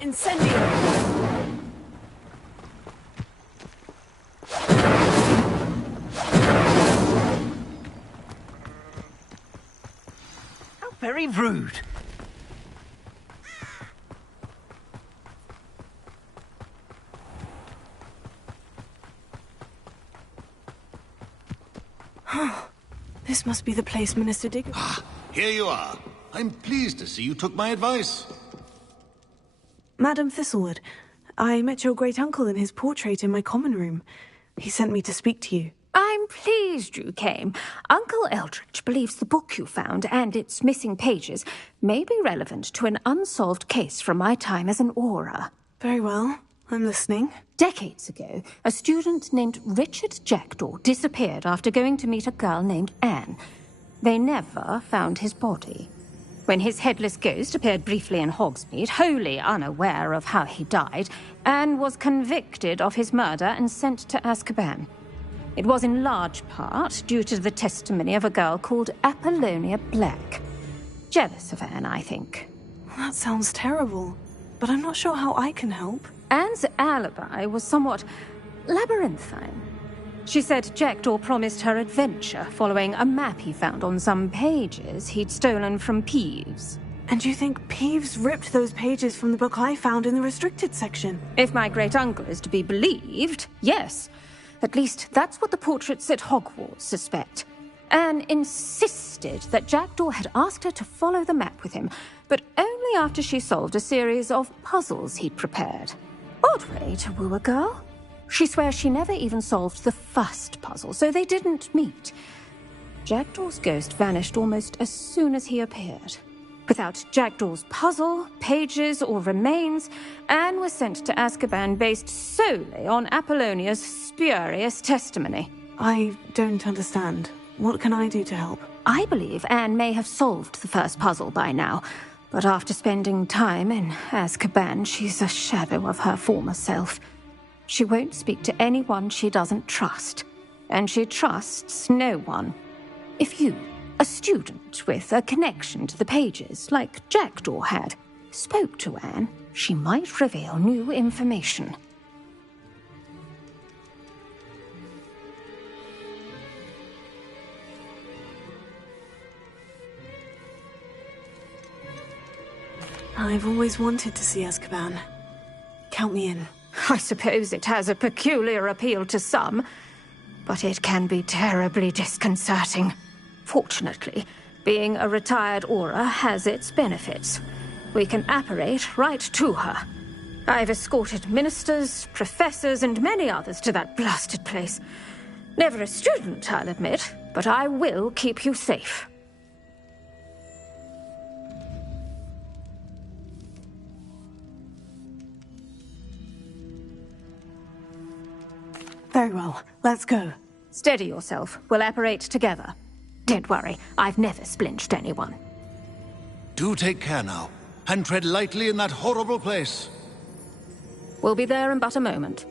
Incendio! How very rude. This must be the place Minister Diggory... Here you are. I'm pleased to see you took my advice. Madam Thistlewood, I met your great-uncle in his portrait in my common room. He sent me to speak to you. I'm pleased you came. Uncle Eldritch believes the book you found and its missing pages may be relevant to an unsolved case from my time as an Auror. Very well. I'm listening. Decades ago, a student named Richard Jackdaw disappeared after going to meet a girl named Anne. They never found his body. When his headless ghost appeared briefly in Hogsmeade, wholly unaware of how he died, Anne was convicted of his murder and sent to Azkaban. It was in large part due to the testimony of a girl called Apollonia Black. Jealous of Anne, I think. That sounds terrible, but I'm not sure how I can help. Anne's alibi was somewhat labyrinthine. She said Jackdaw promised her adventure following a map he found on some pages he'd stolen from Peeves. And you think Peeves ripped those pages from the book I found in the restricted section? If my great-uncle is to be believed, yes. At least that's what the portraits at Hogwarts suspect. Anne insisted that Jackdaw had asked her to follow the map with him, but only after she solved a series of puzzles he'd prepared. Odd way to woo a girl. She swears she never even solved the first puzzle, so they didn't meet. Jackdaw's ghost vanished almost as soon as he appeared. Without Jackdaw's puzzle, pages, or remains, Anne was sent to Azkaban based solely on Apollonia's spurious testimony. I don't understand. What can I do to help? I believe Anne may have solved the first puzzle by now, but after spending time in Azkaban, she's a shadow of her former self. She won't speak to anyone she doesn't trust, and she trusts no one. If you, a student with a connection to the pages, like Jackdaw had, spoke to Anne, she might reveal new information. I've always wanted to see Azkaban. Count me in. I suppose it has a peculiar appeal to some, but it can be terribly disconcerting. Fortunately, being a retired Auror has its benefits. We can apparate right to her. I've escorted ministers, professors, and many others to that blasted place. Never a student, I'll admit, but I will keep you safe. Very well. Let's go. Steady yourself. We'll apparate together. Don't worry, I've never splinched anyone. Do take care now, and tread lightly in that horrible place. We'll be there in but a moment.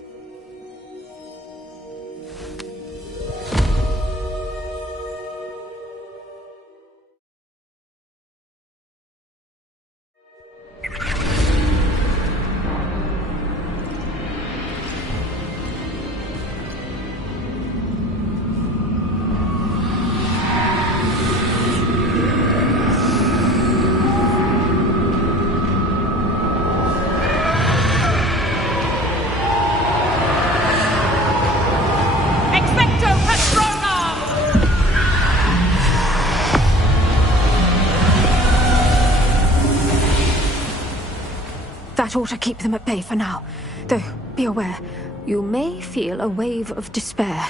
That ought to keep them at bay for now. Though, be aware, you may feel a wave of despair.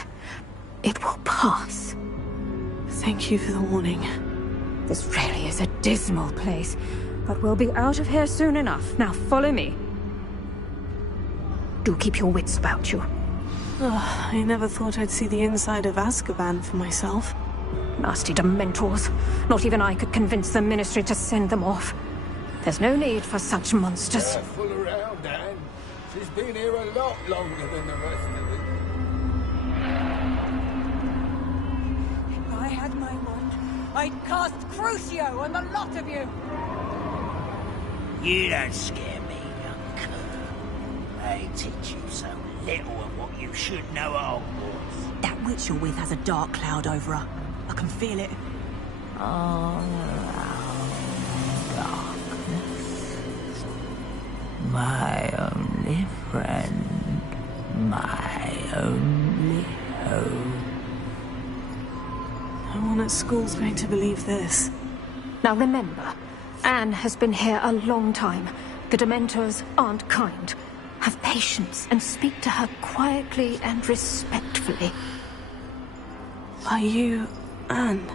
It will pass. Thank you for the warning. This really is a dismal place, but we'll be out of here soon enough. Now follow me. Do keep your wits about you. I never thought I'd see the inside of Azkaban for myself. Nasty Dementors. Not even I could convince the Ministry to send them off. There's no need for such monsters. Careful around, Anne. She's been here a lot longer than the rest of us. If I had my wand, I'd cast Crucio on the lot of you! You don't scare me, young cur. They teach you so little of what you should know at Hogwarts. That witch you're with has a dark cloud over her. I can feel it. All around darkness. My only friend. My only hope. No one at school's going to believe this. Now remember, Anne has been here a long time. The Dementors aren't kind. Have patience and speak to her quietly and respectfully. Are you Anne?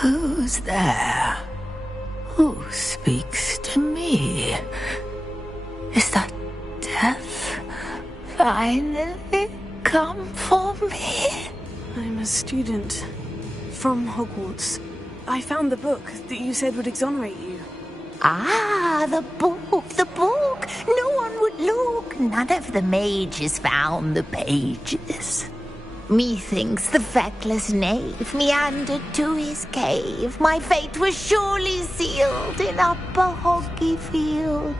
Who's there? Who speaks to me? Is that death finally come for me? I'm a student from Hogwarts. I found the book that you said would exonerate you. Ah, the book, the book. No one would look. None of the mages found the pages. Methinks the feckless knave meandered to his cave. My fate was surely sealed in Upper Hoggyfield.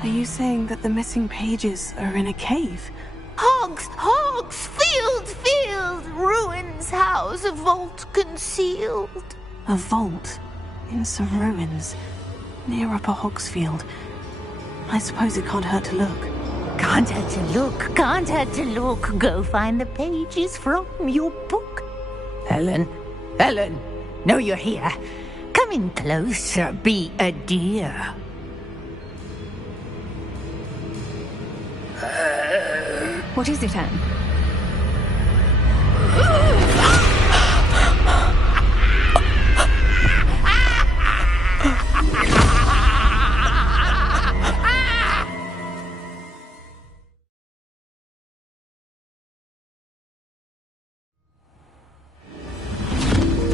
Are you saying that the missing pages are in a cave? Hogs, field, ruins house, a vault concealed. A vault? In some ruins? Near Upper Hogsfield? I suppose it can't hurt to look. Can't hurt to look. Go find the pages from your book. Helen, know you're here. Come in closer, be a dear. What is it, Anne?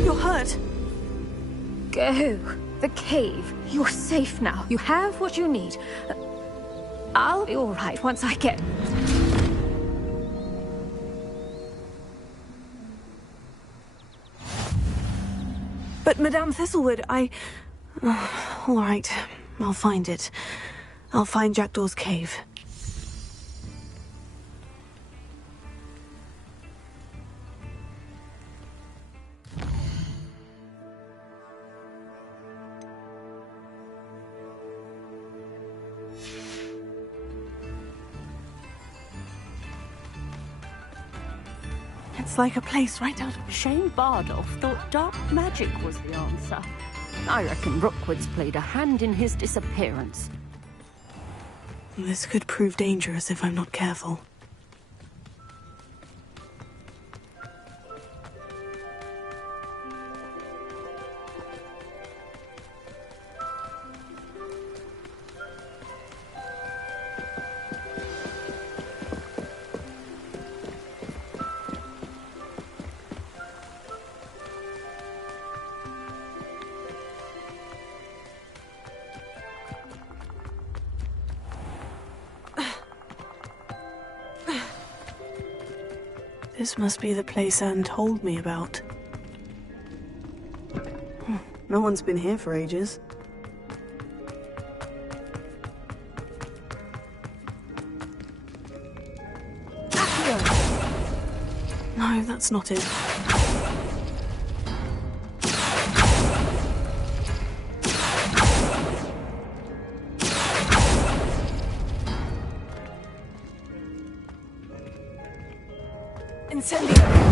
You're hurt. Go. The cave. You're safe now. You have what you need. I'll be all right once I get... But Madame Thistlewood, all right, I'll find it. I'll find Jackdaw's cave. It's like a place right out of... Shane Bardolph thought dark magic was the answer. I reckon Rookwood's played a hand in his disappearance. This could prove dangerous if I'm not careful. This must be the place Anne told me about. No one's been here for ages. No, that's not it. Incendio!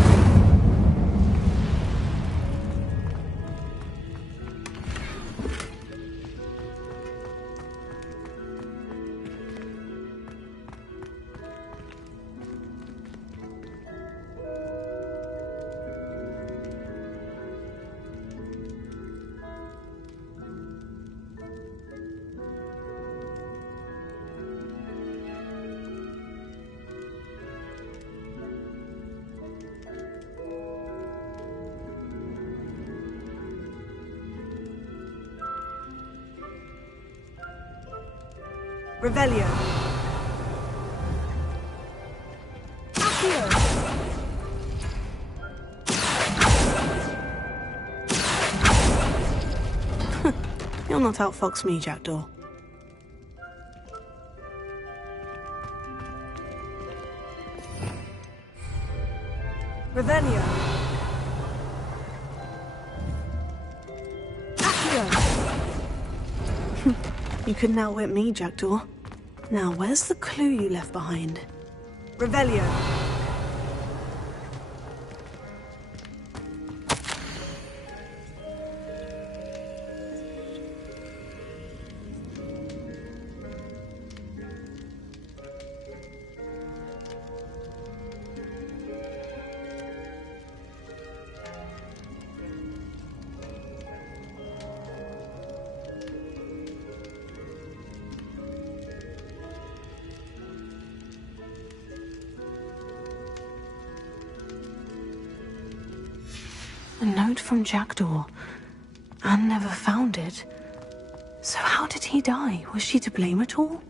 Revelio. Accio. You'll not outfox me, Jackdaw. Revelio. Accio. You couldn't outwit me, Jackdaw. Now, where's the clue you left behind? Revelio. A note from Jackdaw. Anne never found it. So how did he die? Was she to blame at all?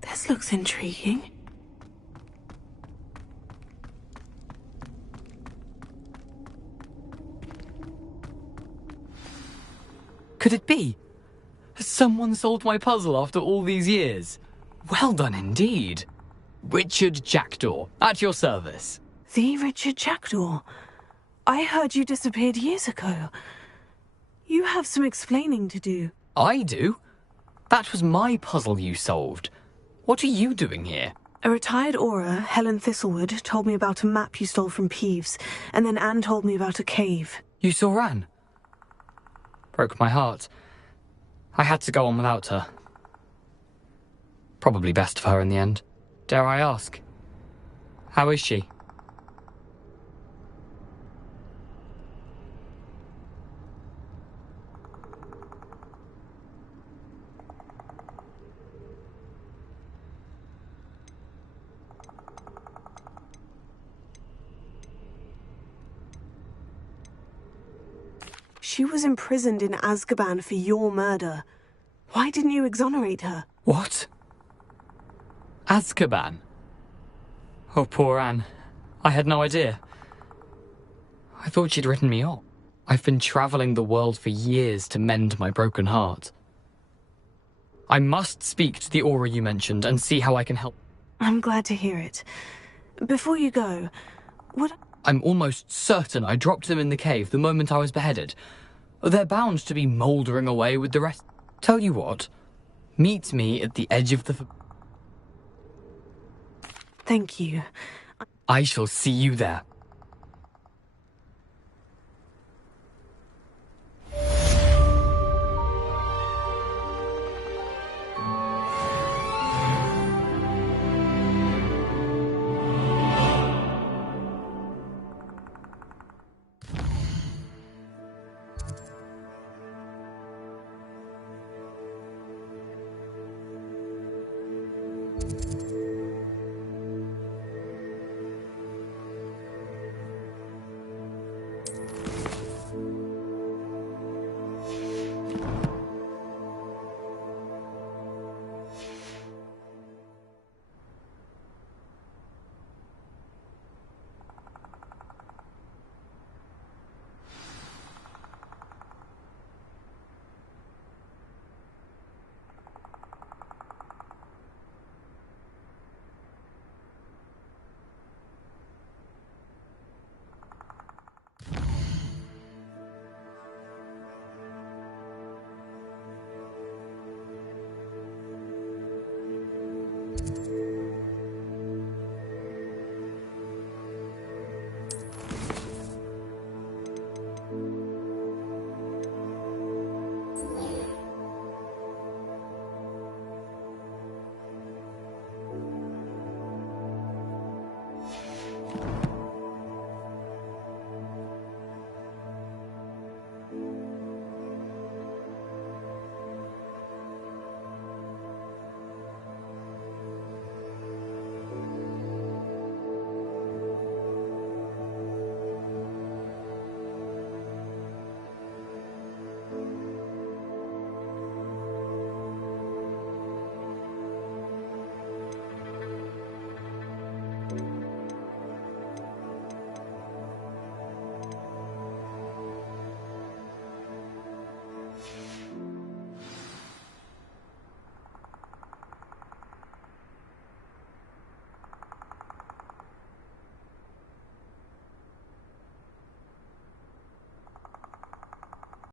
This looks intriguing. Could it be? Has someone solved my puzzle after all these years? Well done indeed. Richard Jackdaw, at your service. The Richard Jackdaw? I heard you disappeared years ago. You have some explaining to do. I do? That was my puzzle you solved. What are you doing here? A retired Aura, Helen Thistlewood, told me about a map you stole from Peeves, and then Anne told me about a cave. You saw Anne? Broke my heart. I had to go on without her. Probably best for her in the end. Dare I ask? How is she? She was imprisoned in Azkaban for your murder. Why didn't you exonerate her? What? Azkaban? Oh, poor Anne. I had no idea. I thought she'd written me off. I've been travelling the world for years to mend my broken heart. I must speak to the Aura you mentioned and see how I can help. I'm glad to hear it. Before you go, would... I'm almost certain I dropped them in the cave the moment I was beheaded. They're bound to be mouldering away with the rest. Tell you what, meet me at the edge of the... Thank you. I shall see you there.